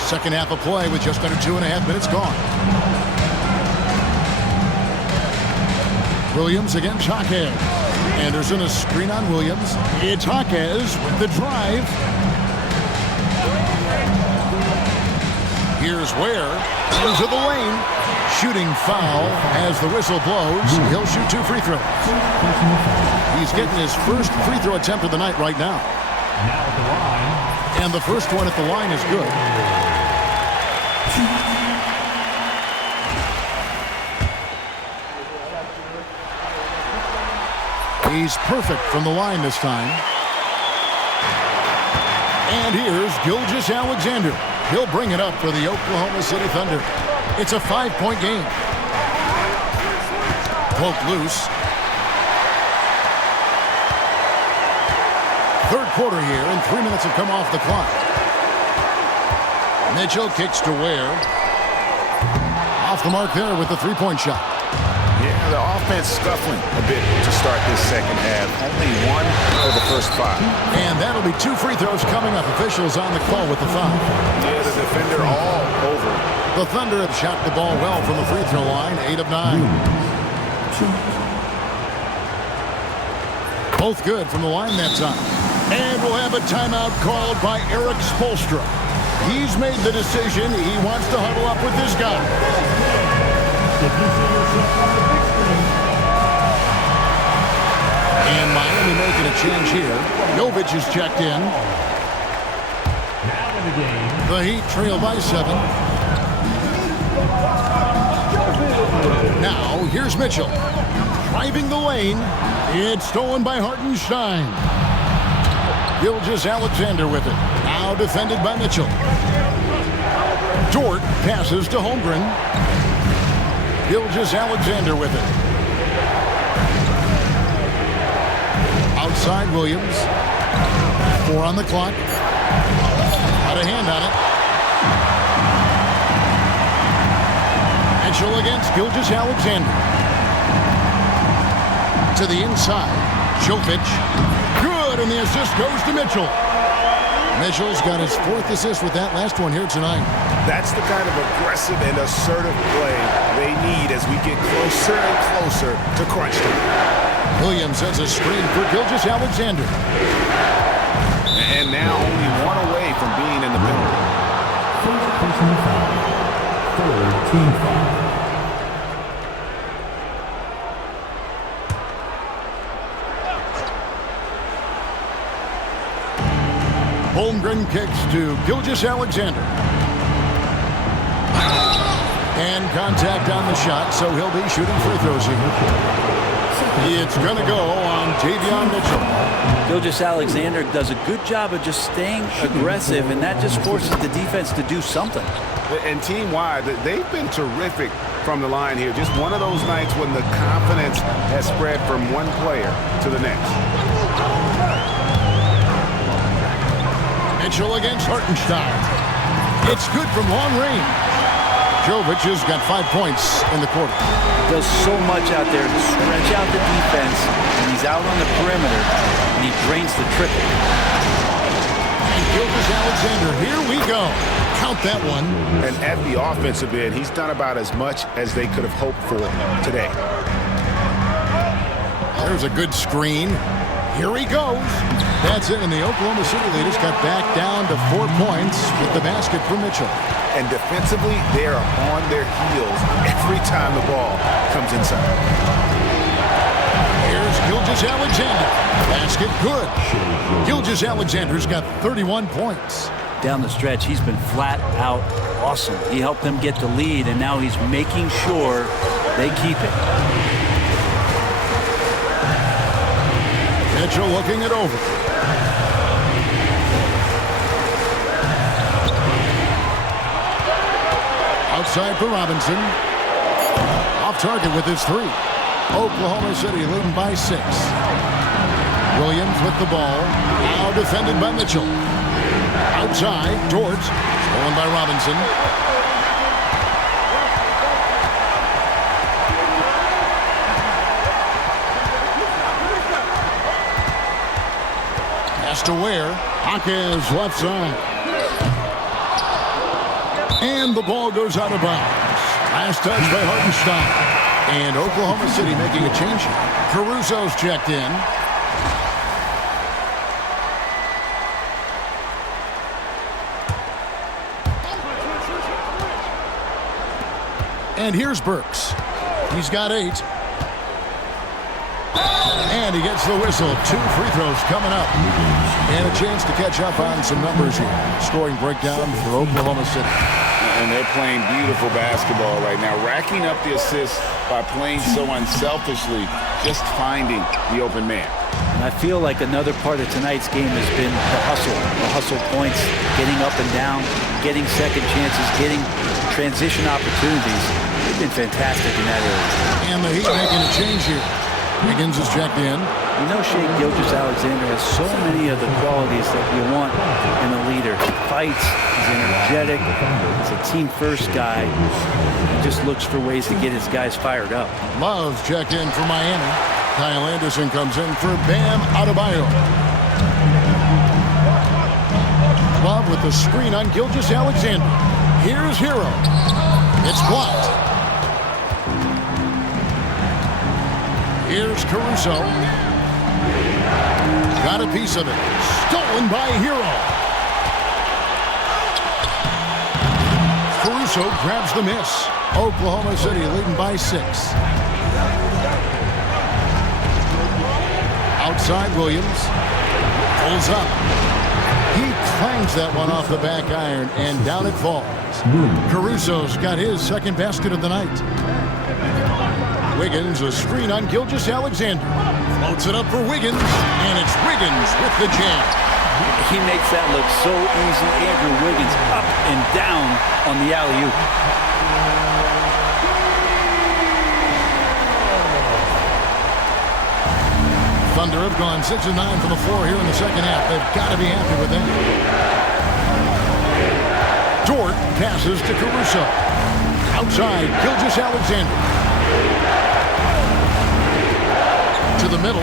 Second half of play with just under 2.5 minutes gone. Williams against Jaquez. Anderson a screen on Williams. It's Jaquez with the drive. Here's Ware into the lane. Shooting foul as the whistle blows. He'll shoot 2 free throws. He's getting his first free throw attempt of the night right now. Now at the line. And the first one at the line is good. He's perfect from the line this time. And here's Gilgeous-Alexander. He'll bring it up for the Oklahoma City Thunder. It's a 5-point game. Poke loose. Third quarter here, and 3 minutes have come off the clock. Mitchell kicks to Ware. Off the mark there with the 3-point shot. Yeah, the offense scuffling a bit to start this second half. Only 1 for the first 5. And that'll be 2 free throws coming up. Officials on the call with the foul. Yeah, the defender all over. The Thunder have shot the ball well from the free throw line, 8 of 9. Both good from the line that time. And we'll have a timeout called by Eric Spoelstra. He's made the decision. He wants to huddle up with this guy. And Miami making a change here. Jovic is checked in. Now in the game. The Heat trail by 7. Now here's Mitchell. Driving the lane. It's stolen by Hartenstein. Gilgeous-Alexander with it. Now defended by Mitchell. Dort passes to Holmgren. Gilgeous-Alexander with it. Outside Williams. 4 on the clock. Got a hand on it. Mitchell against Gilgeous-Alexander. To the inside. Jovic. Good, and the assist goes to Mitchell. Mitchell's got his 4th assist with that last one here tonight. That's the kind of aggressive and assertive play they need as we get closer and closer to crunch time. Williams has a screen for Gilgeous-Alexander. And now only 1 away from being in the penalty. First personal foul. 3rd team foul. Holmgren kicks to Gilgeous-Alexander. And contact on the shot, so he'll be shooting free throws here. It's going to go on Davion Mitchell. Gilgeous-Alexander does a good job of just staying aggressive, and that just forces the defense to do something. And team-wide, they've been terrific from the line here. Just one of those nights when the confidence has spread from one player to the next. Mitchell against Hartenstein. It's good from long range. Jovic has got 5 points in the quarter. Does so much out there to stretch out the defense, and he's out on the perimeter, and he drains the triple. And Gilgeous-Alexander, here we go. Count that one. And at the offensive end, he's done about as much as they could have hoped for today. There's a good screen. Here he goes. That's it, and the Oklahoma City leaders got back down to 4 points with the basket for Mitchell. And defensively, they are on their heels every time the ball comes inside. Here's Gilgeous-Alexander. Basket good. Gilgeous-Alexander's got 31 points. Down the stretch, he's been flat out awesome. He helped them get the lead, and now he's making sure they keep it. Mitchell looking it over. Outside for Robinson. Off target with his 3. Oklahoma City leading by 6. Williams with the ball. Now defended by Mitchell. Outside, Dort. Stolen by Robinson. to Ware. Jaquez left side. And the ball goes out of bounds. Last touch by Hartenstein. And Oklahoma City making a change. Caruso's checked in. And here's Burks. He's got 8. And he gets the whistle. 2 free throws coming up. And a chance to catch up on some numbers here. Scoring breakdown for Oklahoma City. And they're playing beautiful basketball right now, racking up the assists by playing so unselfishly, just finding the open man. And I feel like another part of tonight's game has been the hustle points, getting up and down, getting second chances, getting transition opportunities. They've been fantastic in that area. And the Heat making a change here. Wiggins is checked in. You know, Shai Gilgeous-Alexander has so many of the qualities that you want in a leader. He fights, he's energetic, he's a team-first guy. He just looks for ways to get his guys fired up. Love checked in for Miami. Kyle Anderson comes in for Bam Adebayo. Love with the screen on Gilgeous-Alexander. Here's Hero. It's blocked. Here's Caruso. Got a piece of it. Stolen by Hero. Caruso grabs the miss. Oklahoma City leading by 6. Outside Williams. Pulls up. He clangs that one off the back iron, and down it falls. Caruso's got his second basket of the night. Wiggins, a screen on Gilgeous-Alexander. Floats it up for Wiggins, and it's Wiggins with the jam. He makes that look so easy. Andrew Wiggins up and down on the alley-oop. Thunder have gone 6 of 9 from the floor here in the second half. They've got to be happy with that. Dort passes to Caruso. Outside, Gilgeous-Alexander. To the middle.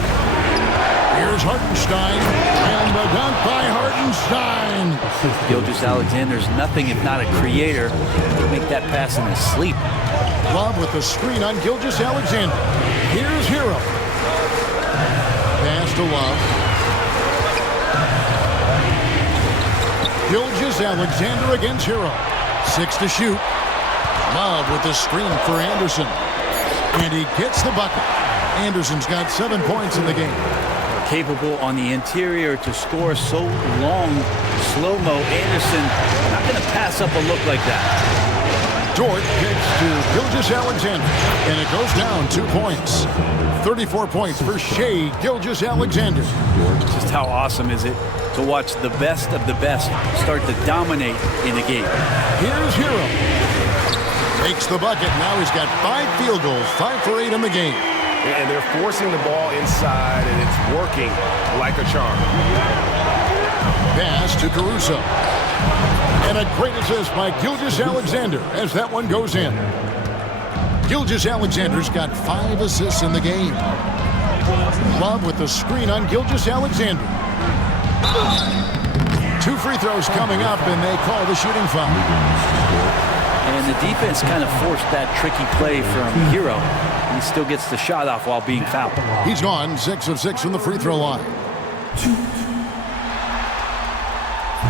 Here's Hartenstein. And the dunk by Hartenstein. Gilgeous-Alexander's nothing if not a creator. He'll make that pass in his sleep. Love with the screen on Gilgeous-Alexander. Here's Hero. Pass to Love. Gilgeous-Alexander against Hero. 6 to shoot. Love with the screen for Anderson. And he gets the bucket. Anderson's got 7 points in the game. Capable on the interior to score so long. Slow-mo. Anderson not going to pass up a look like that. Dort kicks to Gilgeous-Alexander. And it goes down 2 points. 34 points for Shai Gilgeous-Alexander. Just how awesome is it to watch the best of the best start to dominate in a game. Here's Hero. Makes the bucket. Now he's got 5 field goals. 5 for 8 in the game. And they're forcing the ball inside, and it's working like a charm. Pass to Caruso. And a great assist by Gilgeous-Alexander as that one goes in. Gilgeous-Alexander's got 5 assists in the game. Love with the screen on Gilgeous-Alexander. 2 free throws coming up, and they call the shooting foul. And the defense kind of forced that tricky play from Hero. He still gets the shot off while being fouled. He's gone 6 of 6 from the free throw line.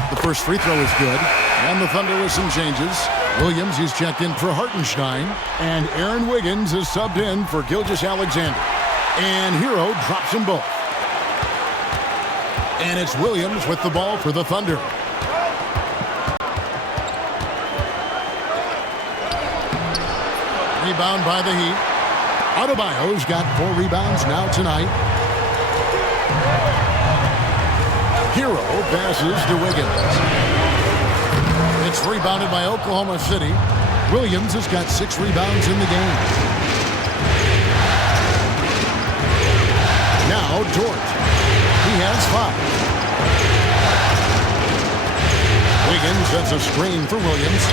The first free throw is good. And the Thunder with some changes. Williams, he's checked in for Hartenstein. And Aaron Wiggins is subbed in for Gilgeous-Alexander. And Hero drops them both. And it's Williams with the ball for the Thunder. Rebound by the Heat. Adebayo's got 4 rebounds now tonight. Hero passes to Wiggins. It's rebounded by Oklahoma City. Williams has got 6 rebounds in the game. Now Dort. He has 5. Wiggins sets a screen for Williams.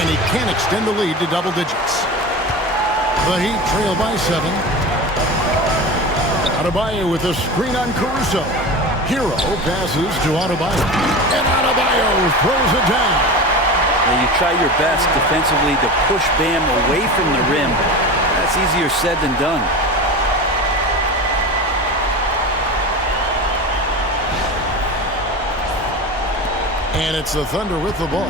And he can't extend the lead to double digits. The Heat trail by 7. Adebayo with a screen on Caruso. Hero passes to Adebayo. And Adebayo throws it down. Now you try your best defensively to push Bam away from the rim. That's easier said than done. And it's the Thunder with the ball.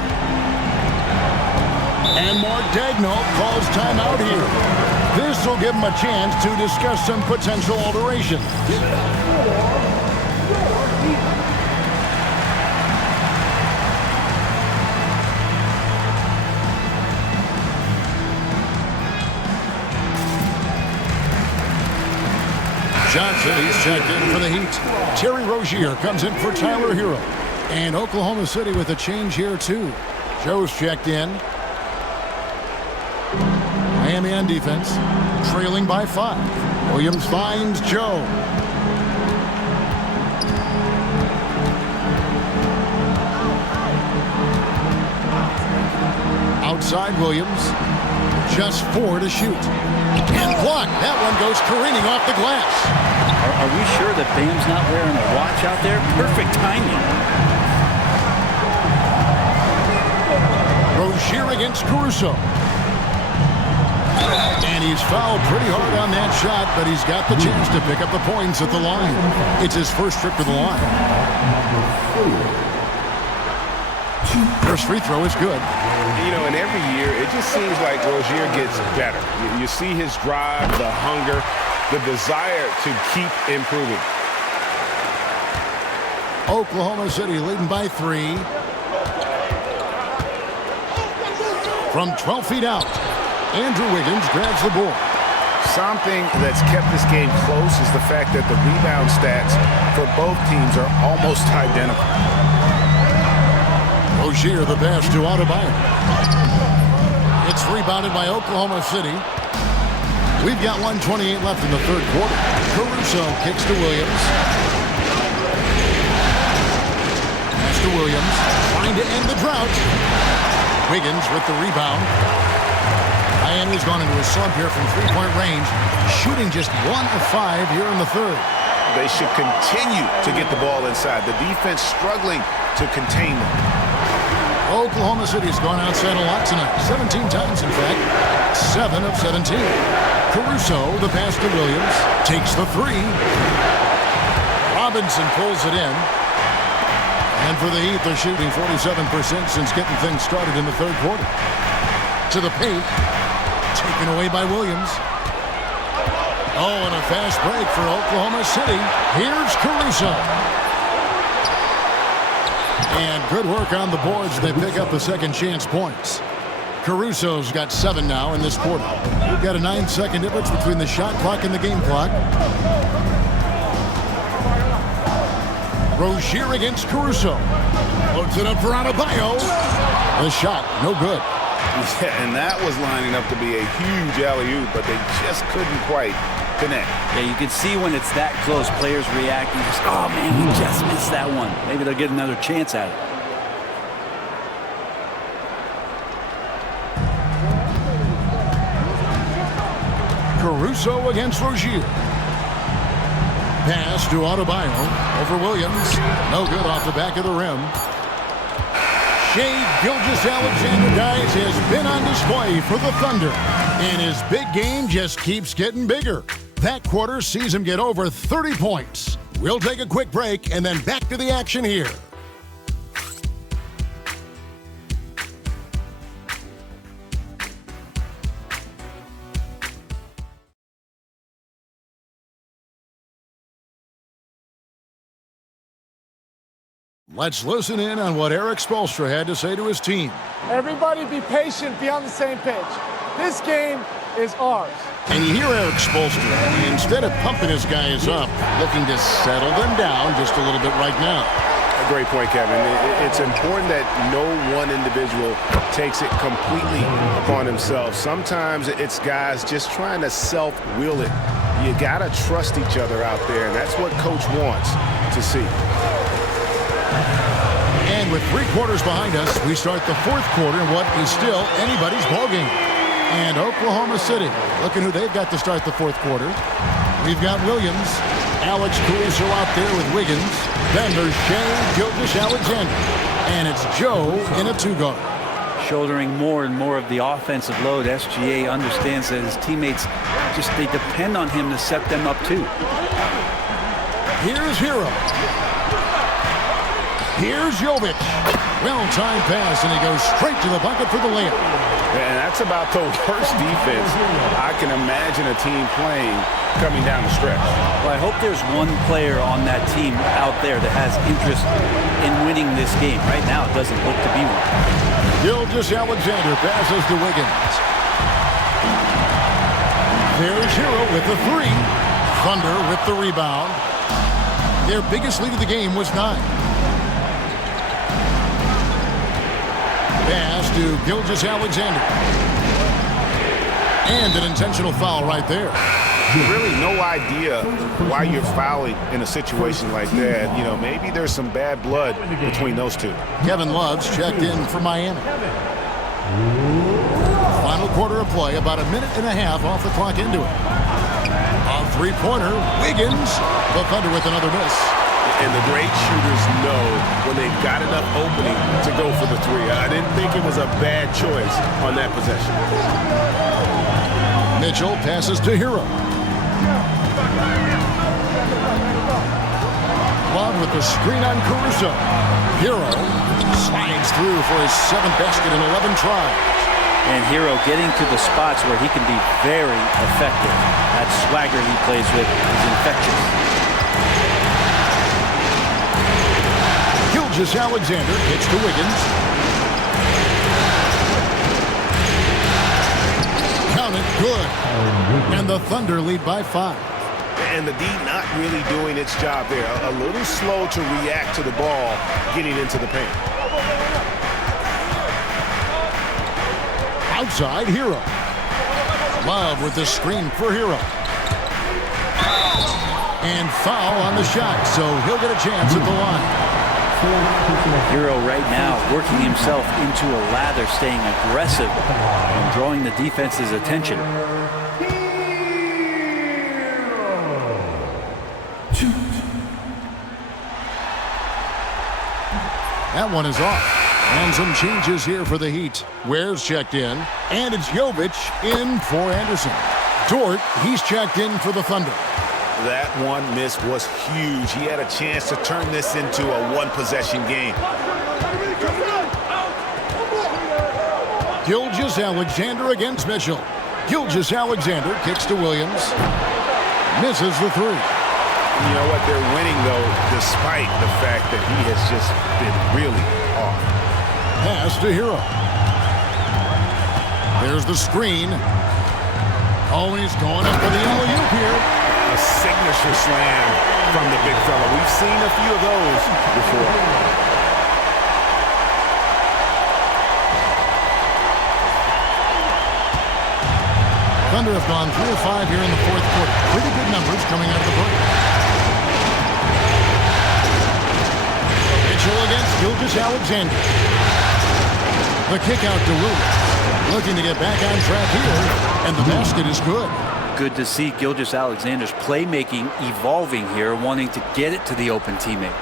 And Mark Daigneault calls timeout here. This will give him a chance to discuss some potential alterations. Johnson, he's checked in for the Heat. Terry Rozier comes in for Tyler Hero. And Oklahoma City with a change here, too. Joe's checked in. Miami on defense, trailing by 5. Williams finds Joe. Outside Williams. Just 4 to shoot. And blocked. That one goes careening off the glass. Are we sure that Bam's not wearing a watch out there? Perfect timing. Rozier against Caruso. And he's fouled pretty hard on that shot, but he's got the chance to pick up the points at the line. It's his first trip to the line. First free throw is good. You know, and every year, it just seems like Rozier gets better. You see his drive, the hunger, the desire to keep improving. Oklahoma City leading by 3. From 12 feet out, Andrew Wiggins grabs the board. Something that's kept this game close is the fact that the rebound stats for both teams are almost identical. Rozier the pass to Adebayo. It's rebounded by Oklahoma City. We've got 1:28 left in the third quarter. Caruso kicks to Williams. Pass to Williams, trying to end the drought. Wiggins with the rebound. Miami's gone into a slump here from three-point range, shooting just 1 of 5 here in the third. They should continue to get the ball inside. The defense struggling to contain them. Oklahoma City's gone outside a lot tonight. 17 times, in fact. 7 of 17. Caruso, the pass to Williams, takes the 3. Robinson pulls it in. And for the Heat, they're shooting 47% since getting things started in the third quarter. To the paint. Taken away by Williams. Oh, and a fast break for Oklahoma City. Here's Caruso. And good work on the boards. They pick up the second chance points. Caruso's got 7 now in this quarter. We've got a 9-second difference between the shot clock and the game clock. Rozier against Caruso. Loads it up for Adebayo. The shot, no good. Yeah, and that was lining up to be a huge alley-oop, but they just couldn't quite connect. Yeah, you can see when it's that close, players reacting. Just, oh, man, we just missed that one. Maybe they'll get another chance at it. Caruso against Rozier. Pass to Adebayo over Williams. No good off the back of the rim. Shai Gilgeous-Alexander, guys, has been on display for the Thunder. And his big game just keeps getting bigger. That quarter sees him get over 30 points. We'll take a quick break and then back to the action here. Let's listen in on what Eric Spoelstra had to say to his team. Everybody be patient, be on the same page. This game is ours. And you hear Eric Spoelstra, instead of pumping his guys up, looking to settle them down just a little bit right now. A great point, Kevin. It's important that no one individual takes it completely upon himself. Sometimes it's guys just trying to self-will it. You got to trust each other out there, and that's what Coach wants to see. And with 3 quarters behind us, we start the fourth quarter in what is still anybody's ballgame. And Oklahoma City, looking who they've got to start the fourth quarter. We've got Williams. Alex Caruso out there with Wiggins. Then there's Shea Gilgeous-Alexander. And it's Joe in a 2-guard. Shouldering more and more of the offensive load, SGA understands that his teammates they depend on him to set them up too. Here's Hero. Here's Jovic. Well-timed pass, and he goes straight to the bucket for the layup. And that's about the worst defense I can imagine a team playing coming down the stretch. Well, I hope there's one player on that team out there that has interest in winning this game. Right now, it doesn't look to be one. Gilgeous-Alexander passes to Wiggins. There's Hero with the 3. Thunder with the rebound. Their biggest lead of the game was 9. Pass to Gilgeous-Alexander. And an intentional foul right there. Really no idea why you're fouling in a situation like that. You know, maybe there's some bad blood between those two. Kevin Love's checked in for Miami. Final quarter of play, about a minute and a half off the clock into it. A 3-pointer, Wiggins. The Thunder with another miss. And the great shooters know when they've got enough opening to go for the 3. I didn't think it was a bad choice on that possession. Mitchell passes to Hero. Love with the screen on Caruso. Hero slides through for his 7th basket in 11 tries. And Hero getting to the spots where he can be very effective. That swagger he plays with is infectious. Gilgeous-Alexander hits to Wiggins. Count it, good. And the Thunder lead by 5. And the D not really doing its job there. A little slow to react to the ball getting into the paint. Outside, Hero. Love with the screen for Hero. And foul on the shot, so he'll get a chance at the line. Hero right now working himself into a lather, staying aggressive and drawing the defense's attention. That one is off. And some changes here for the Heat. Ware's checked in, and it's Jovic in for Anderson. Dort, he's checked in for the Thunder. That one miss was huge. He had a chance to turn this into a one-possession game. Gilgeous-Alexander against Mitchell. Gilgeous-Alexander kicks to Williams. Misses the 3. You know what? They're winning, though, despite the fact that he has just been really off. Pass to Hero. There's the screen. Oh, he's going up for the alley-oop here. A signature slam from the big fella. We've seen a few of those before. Thunder have gone 3 of 5 here in the 4th quarter. Pretty good numbers coming out of the break. Mitchell against Gilgeous-Alexander. The kick out to Williams. Looking to get back on track here, and the basket is good. Good to see Gilgeous-Alexander's playmaking evolving here, wanting to get it to the open teammate.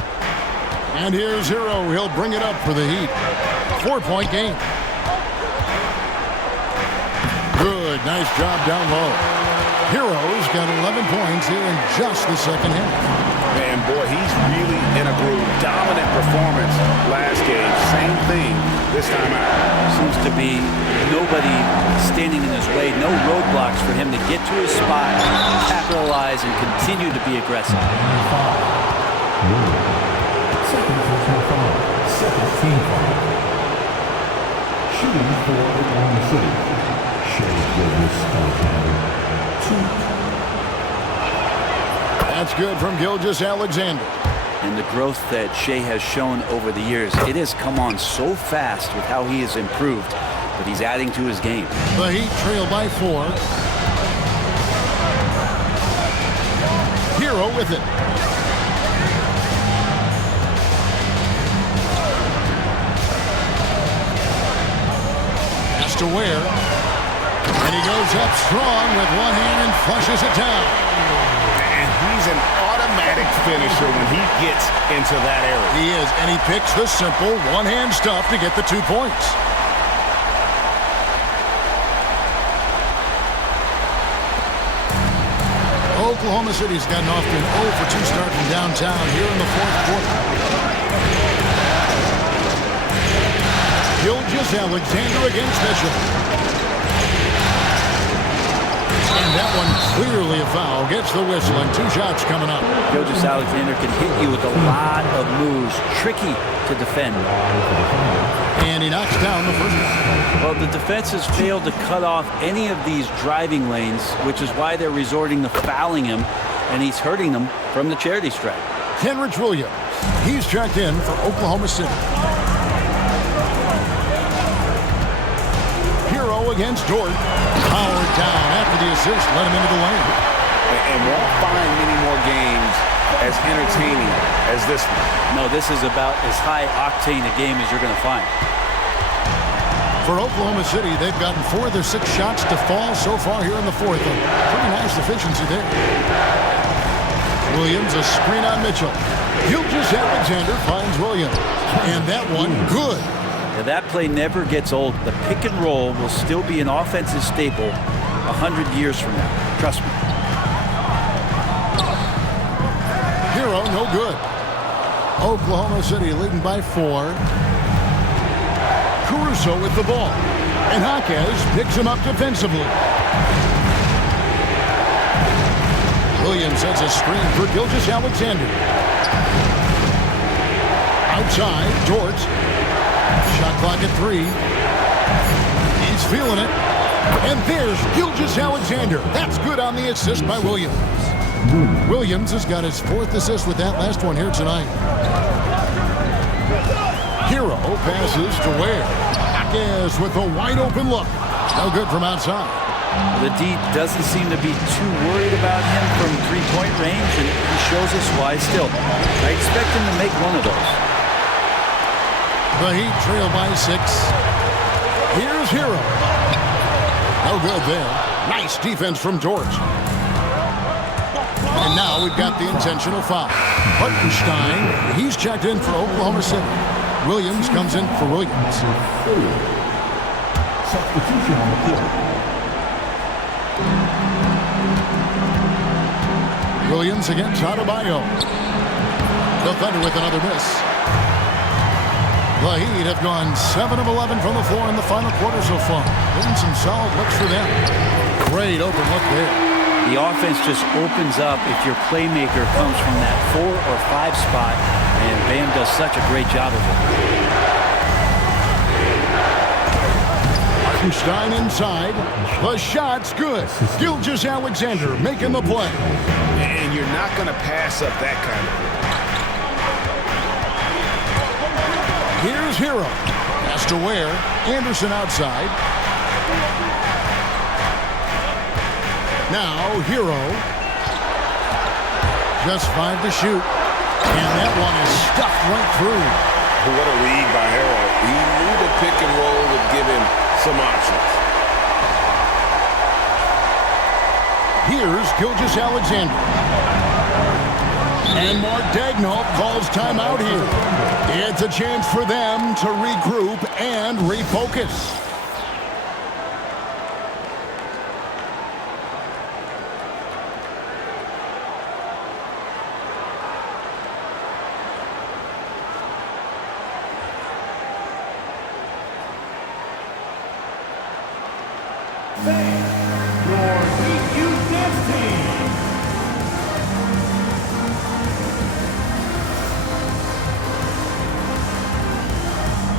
And here's Hero. He'll bring it up for the Heat. 4-point game. Good, nice job down low. Hero's got 11 points here in just the second half. Man, boy, he's really in a groove. Dominant performance last game. Same thing this time out. Seems to be nobody standing in his way. No roadblocks for him to get to his spot, capitalize, and continue to be aggressive. Second team foul. Shooting for Oklahoma City. Shea Gilgeous-Alexander. 2. That's good from Gilgeous-Alexander. And the growth that Shea has shown over the years, it has come on so fast with how he has improved, but he's adding to his game. The Heat trail by 4. Hero with it. Pass to Ware. And he goes up strong with one hand and flushes it down. And he He's an automatic finisher when he gets into that area. He is, and he picks the simple one-hand stuff to get the 2 points. Oklahoma City's gotten off to an 0 for 2 start from downtown here in the 4th quarter. Gilgeous Alexander against Mitchell. And that one clearly a foul. Gets the whistle and 2 shots coming up. Gilgeous Alexander can hit you with a lot of moves. Tricky to defend. And he knocks down the first one. Well, the defense has failed to cut off any of these driving lanes, which is why they're resorting to fouling him, and he's hurting them from the charity stripe. Kenrich Williams. He's checked in for Oklahoma City. Hero against Dort. Powered down after the assist. Let him into the lane. And won't find many more games as entertaining as this one. No, this is about as high-octane a game as you're going to find. For Oklahoma City, they've gotten 4 of their 6 shots to fall so far here in the 4th. A pretty nice efficiency there. Williams, a screen on Mitchell. Gilgeous Alexander finds Williams. And that one, good. Yeah, that play never gets old. The pick and roll will still be an offensive staple 100 years from now. Trust me. Hero, no good. Oklahoma City leading by 4. Caruso with the ball. And Jaquez picks him up defensively. Williams sets a screen for Gilgeous Alexander. Outside, Dort. Shot clock at 3. He's feeling it. And there's Gilgeous Alexander. That's good on the assist by Williams. Williams has got his 4th assist with that last one here tonight. Hero passes to Ware. Jaquez with a wide-open look. No good from outside. The D doesn't seem to be too worried about him from 3-point range, and he shows us why still. I expect him to make one of those. The Heat trail by 6. Here's Hero. No good there. Nice defense from Dort. And now we've got the intentional foul. Hartenstein, he's checked in for Oklahoma City. Williams comes in for Williams. Substitution on the court. Williams against Adebayo. The Thunder with another miss. The Heat have gone 7 of 11 from the floor in the final quarter so far. Getting some solid looks for them. Great open look there. The offense just opens up if your playmaker comes from that 4 or 5 spot, and Bam does such a great job of it. Hartenstein inside. The shot's good. Gilgeous Alexander making the play. And you're not going to pass up that kind of play. Here's Hero. Pass to Ware. Anderson outside. Now, Hero. Just 5 to shoot. And that one is stuffed right through. What a read by Hero. He knew the pick and roll would give him some options. Here's Gilgeous Alexander. And Mark Daigneault calls timeout here. It's a chance for them to regroup and refocus.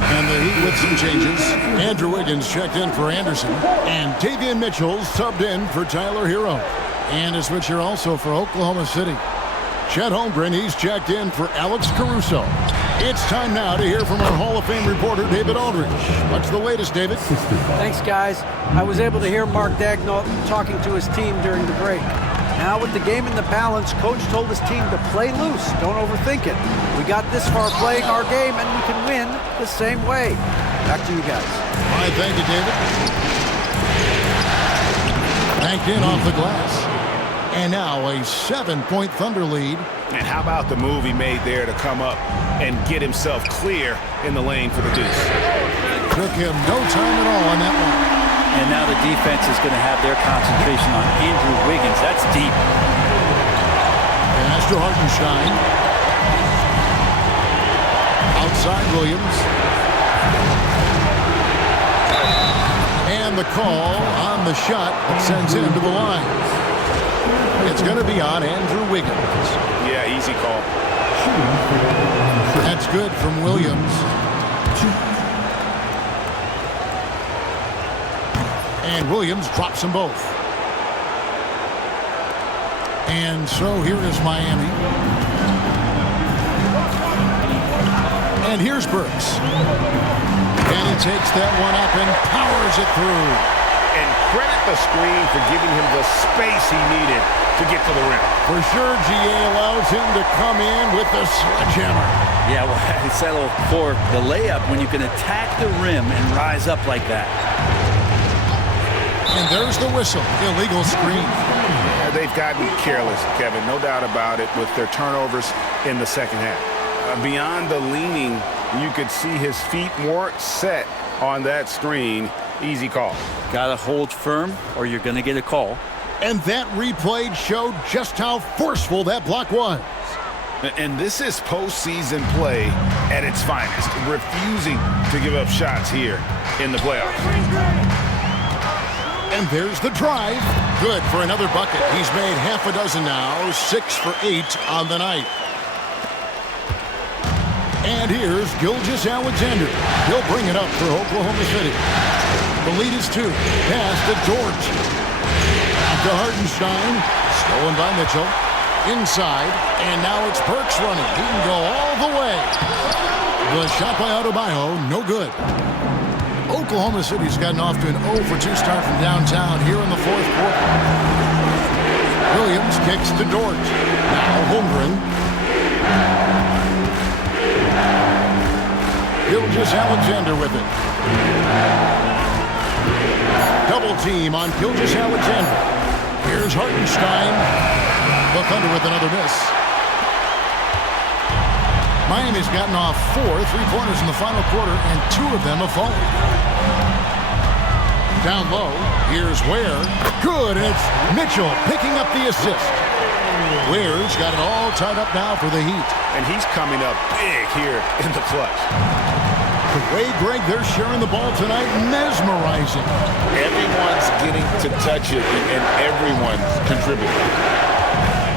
And the Heat with some changes. Andrew Wiggins checked in for Anderson. And Davion Mitchell subbed in for Tyler Hero. And a switch here also for Oklahoma City. Chet Holmgren, he's checked in for Alex Caruso. It's time now to hear from our Hall of Fame reporter, David Aldridge. What's the latest, David? Thanks, guys. I was able to hear Mark Daigneault talking to his team during the break. Now with the game in the balance, Coach told his team to play loose. Don't overthink it. We got this far playing our game, and we can win the same way. Back to you guys. All right, thank you, David. Banked in off the glass. And now a 7-point Thunder lead. And how about the move he made there to come up and get himself clear in the lane for the deuce? Took him no time at all on that one. And now the defense is going to have their concentration on Andrew Wiggins. That's deep. Pass to Hartenstein. Outside Williams. And the call on the shot that sends him to the line. It's going to be on Andrew Wiggins. Yeah, easy call. That's good from Williams. And Williams drops them both. And so here is Miami. And here's Burks. And he takes that one up and powers it through. And credit the screen for giving him the space he needed to get to the rim. For sure, GA allows him to come in with the sledgehammer. Yeah, well, I settle for the layup when you can attack the rim and rise up like that. And there's the whistle. Illegal screen. They've gotten careless, Kevin, no doubt about it, with their turnovers in the second half. Beyond the leaning, you could see his feet weren't set on that screen. Easy call. Gotta hold firm or you're gonna get a call. And that replay showed just how forceful that block was. And this is postseason play at its finest, refusing to give up shots here in the playoffs. And there's the drive. Good for another bucket. He's made half a dozen now, 6 for 8 on the night. And here's Gilgeous-Alexander. He'll bring it up for Oklahoma City. The lead is 2. Pass to George. Out to Hartenstein. Stolen by Mitchell. Inside. And now it's Burks running. He can go all the way. The shot by Adebayo, no good. Oklahoma City's gotten off to an 0 for 2 start from downtown here in the fourth quarter. Williams kicks to Dort. Now Holmgren. Gilgeous-Alexander with it. Double team on Gilgeous-Alexander. Here's Hartenstein. The Thunder with another miss. Miami's gotten off 4 3-pointers in the final quarter, and 2 of them have fallen. Down low, here's Ware. Good, and it's Mitchell picking up the assist. Ware's got it all tied up now for the Heat. And he's coming up big here in the clutch. The way, Greg, they're sharing the ball tonight, mesmerizing. Everyone's getting to touch it, and everyone's contributing.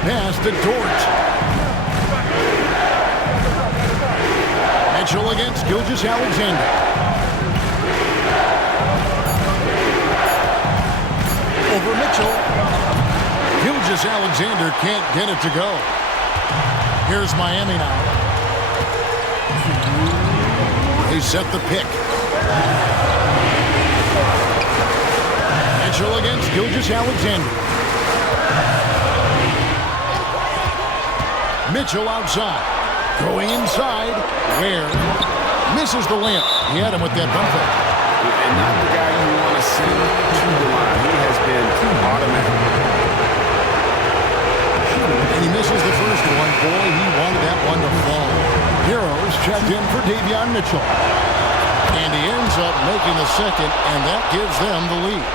Pass to Dort. Mitchell against Gilgeous-Alexander. Over Mitchell. Gilgeous-Alexander can't get it to go. Here's Miami now. They set the pick. Mitchell against Gilgeous-Alexander. Mitchell outside. Going inside. Ware misses the layup. He had him with that bumper. And not the guy you want to send to the line. He has been automatic. And he misses the first one. Boy, he wanted that one to fall. Heroes checked in for Davion Mitchell. And he ends up making the second, and that gives them the lead.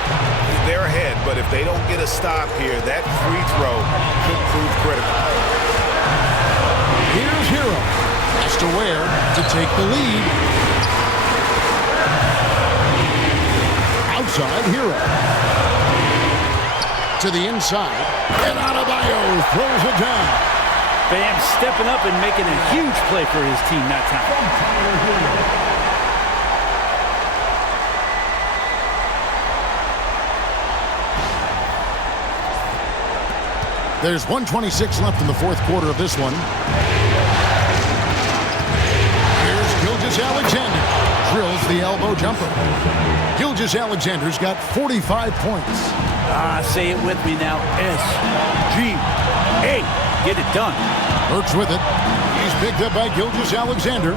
They're ahead, but if they don't get a stop here, that free throw could prove critical. Here's Hero. Has to Ware to take the lead. Outside, Hero. To the inside. And Adebayo throws it down. Bam stepping up and making a huge play for his team that time. There's 1:26 left in the fourth quarter of this one. Here's Gilgeous-Alexander. Drills the elbow jumper. Gilgeous-Alexander's got 45 points. Say it with me now. SGA. Get it done. Burks with it. He's picked up by Gilgeous-Alexander.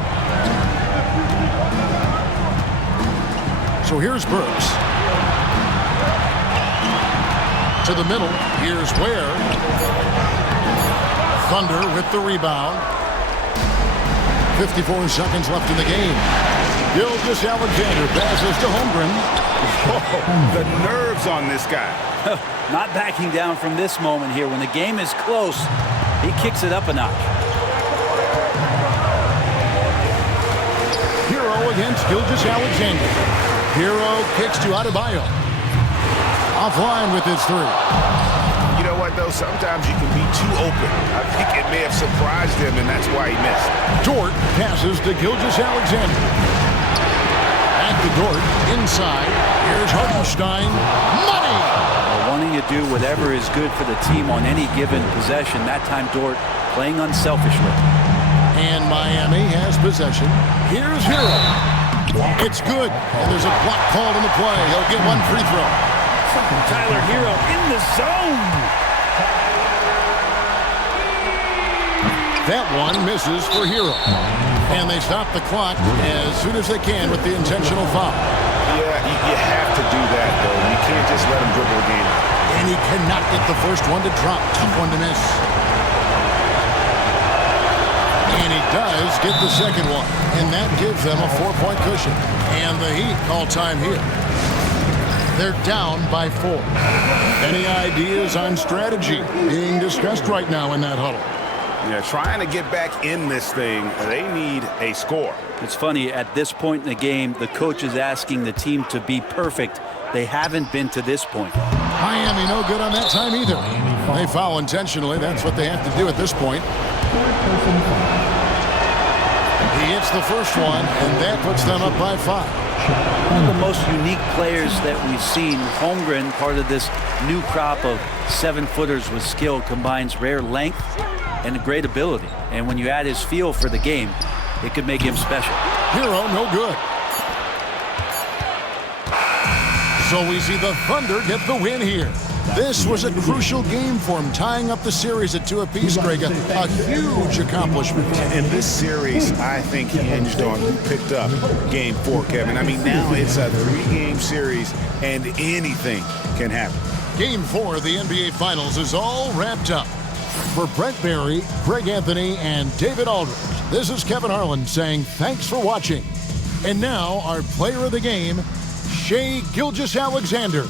So here's Burks. To the middle. Here's Ware. Thunder with the rebound. 54 seconds left in the game. Gilgeous-Alexander passes to Holmgren. Oh, the nerves on this guy. Not backing down from this moment here. When the game is close, he kicks it up a notch. Hero against Gilgeous-Alexander. Hero kicks to Adebayo. Offline with his three. You know what, though? Sometimes you can be too open. I think it may have surprised him, and that's why he missed. Dort passes to Gilgeous-Alexander. Back to Dort. Inside. Here's Hartenstein. Money! Wanting to do whatever is good for the team on any given possession. That time, Dort playing unselfishly. And Miami has possession. Here's Hero. It's good. And there's a block called in the play. He'll get one free throw. Tyler Hero in the zone. That one misses for Hero. And they stop the clock as soon as they can with the intentional foul. Yeah, you have to do that, though. You can't just let him dribble the game. And he cannot get the first one to drop. Tough one to miss. And he does get the second one. And that gives them a 4-point cushion. And the Heat call time here. They're down by 4. Any ideas on strategy being discussed right now in that huddle? Yeah, trying to get back in this thing, they need a score. It's funny, at this point in the game, the coach is asking the team to be perfect. They haven't been to this point. Miami no good on that time either. They foul intentionally. That's what they have to do at this point. He hits the first one, and that puts them up by 5. One of the most unique players that we've seen. Holmgren, part of this new crop of 7-footers with skill, combines rare length and a great ability. And when you add his feel for the game, it could make him special. Hero no good. So we see the Thunder get the win here. This was a crucial game for him, tying up the series at 2 apiece, Greg. A huge accomplishment. And this series, I think, hinged on who picked up Game 4, Kevin. I mean, now it's a 3-game series, and anything can happen. Game 4 of the NBA Finals is all wrapped up. For Brent Barry, Greg Anthony, and David Aldridge, this is Kevin Harlan saying thanks for watching. And now, our player of the game, Shai Gilgeous-Alexander.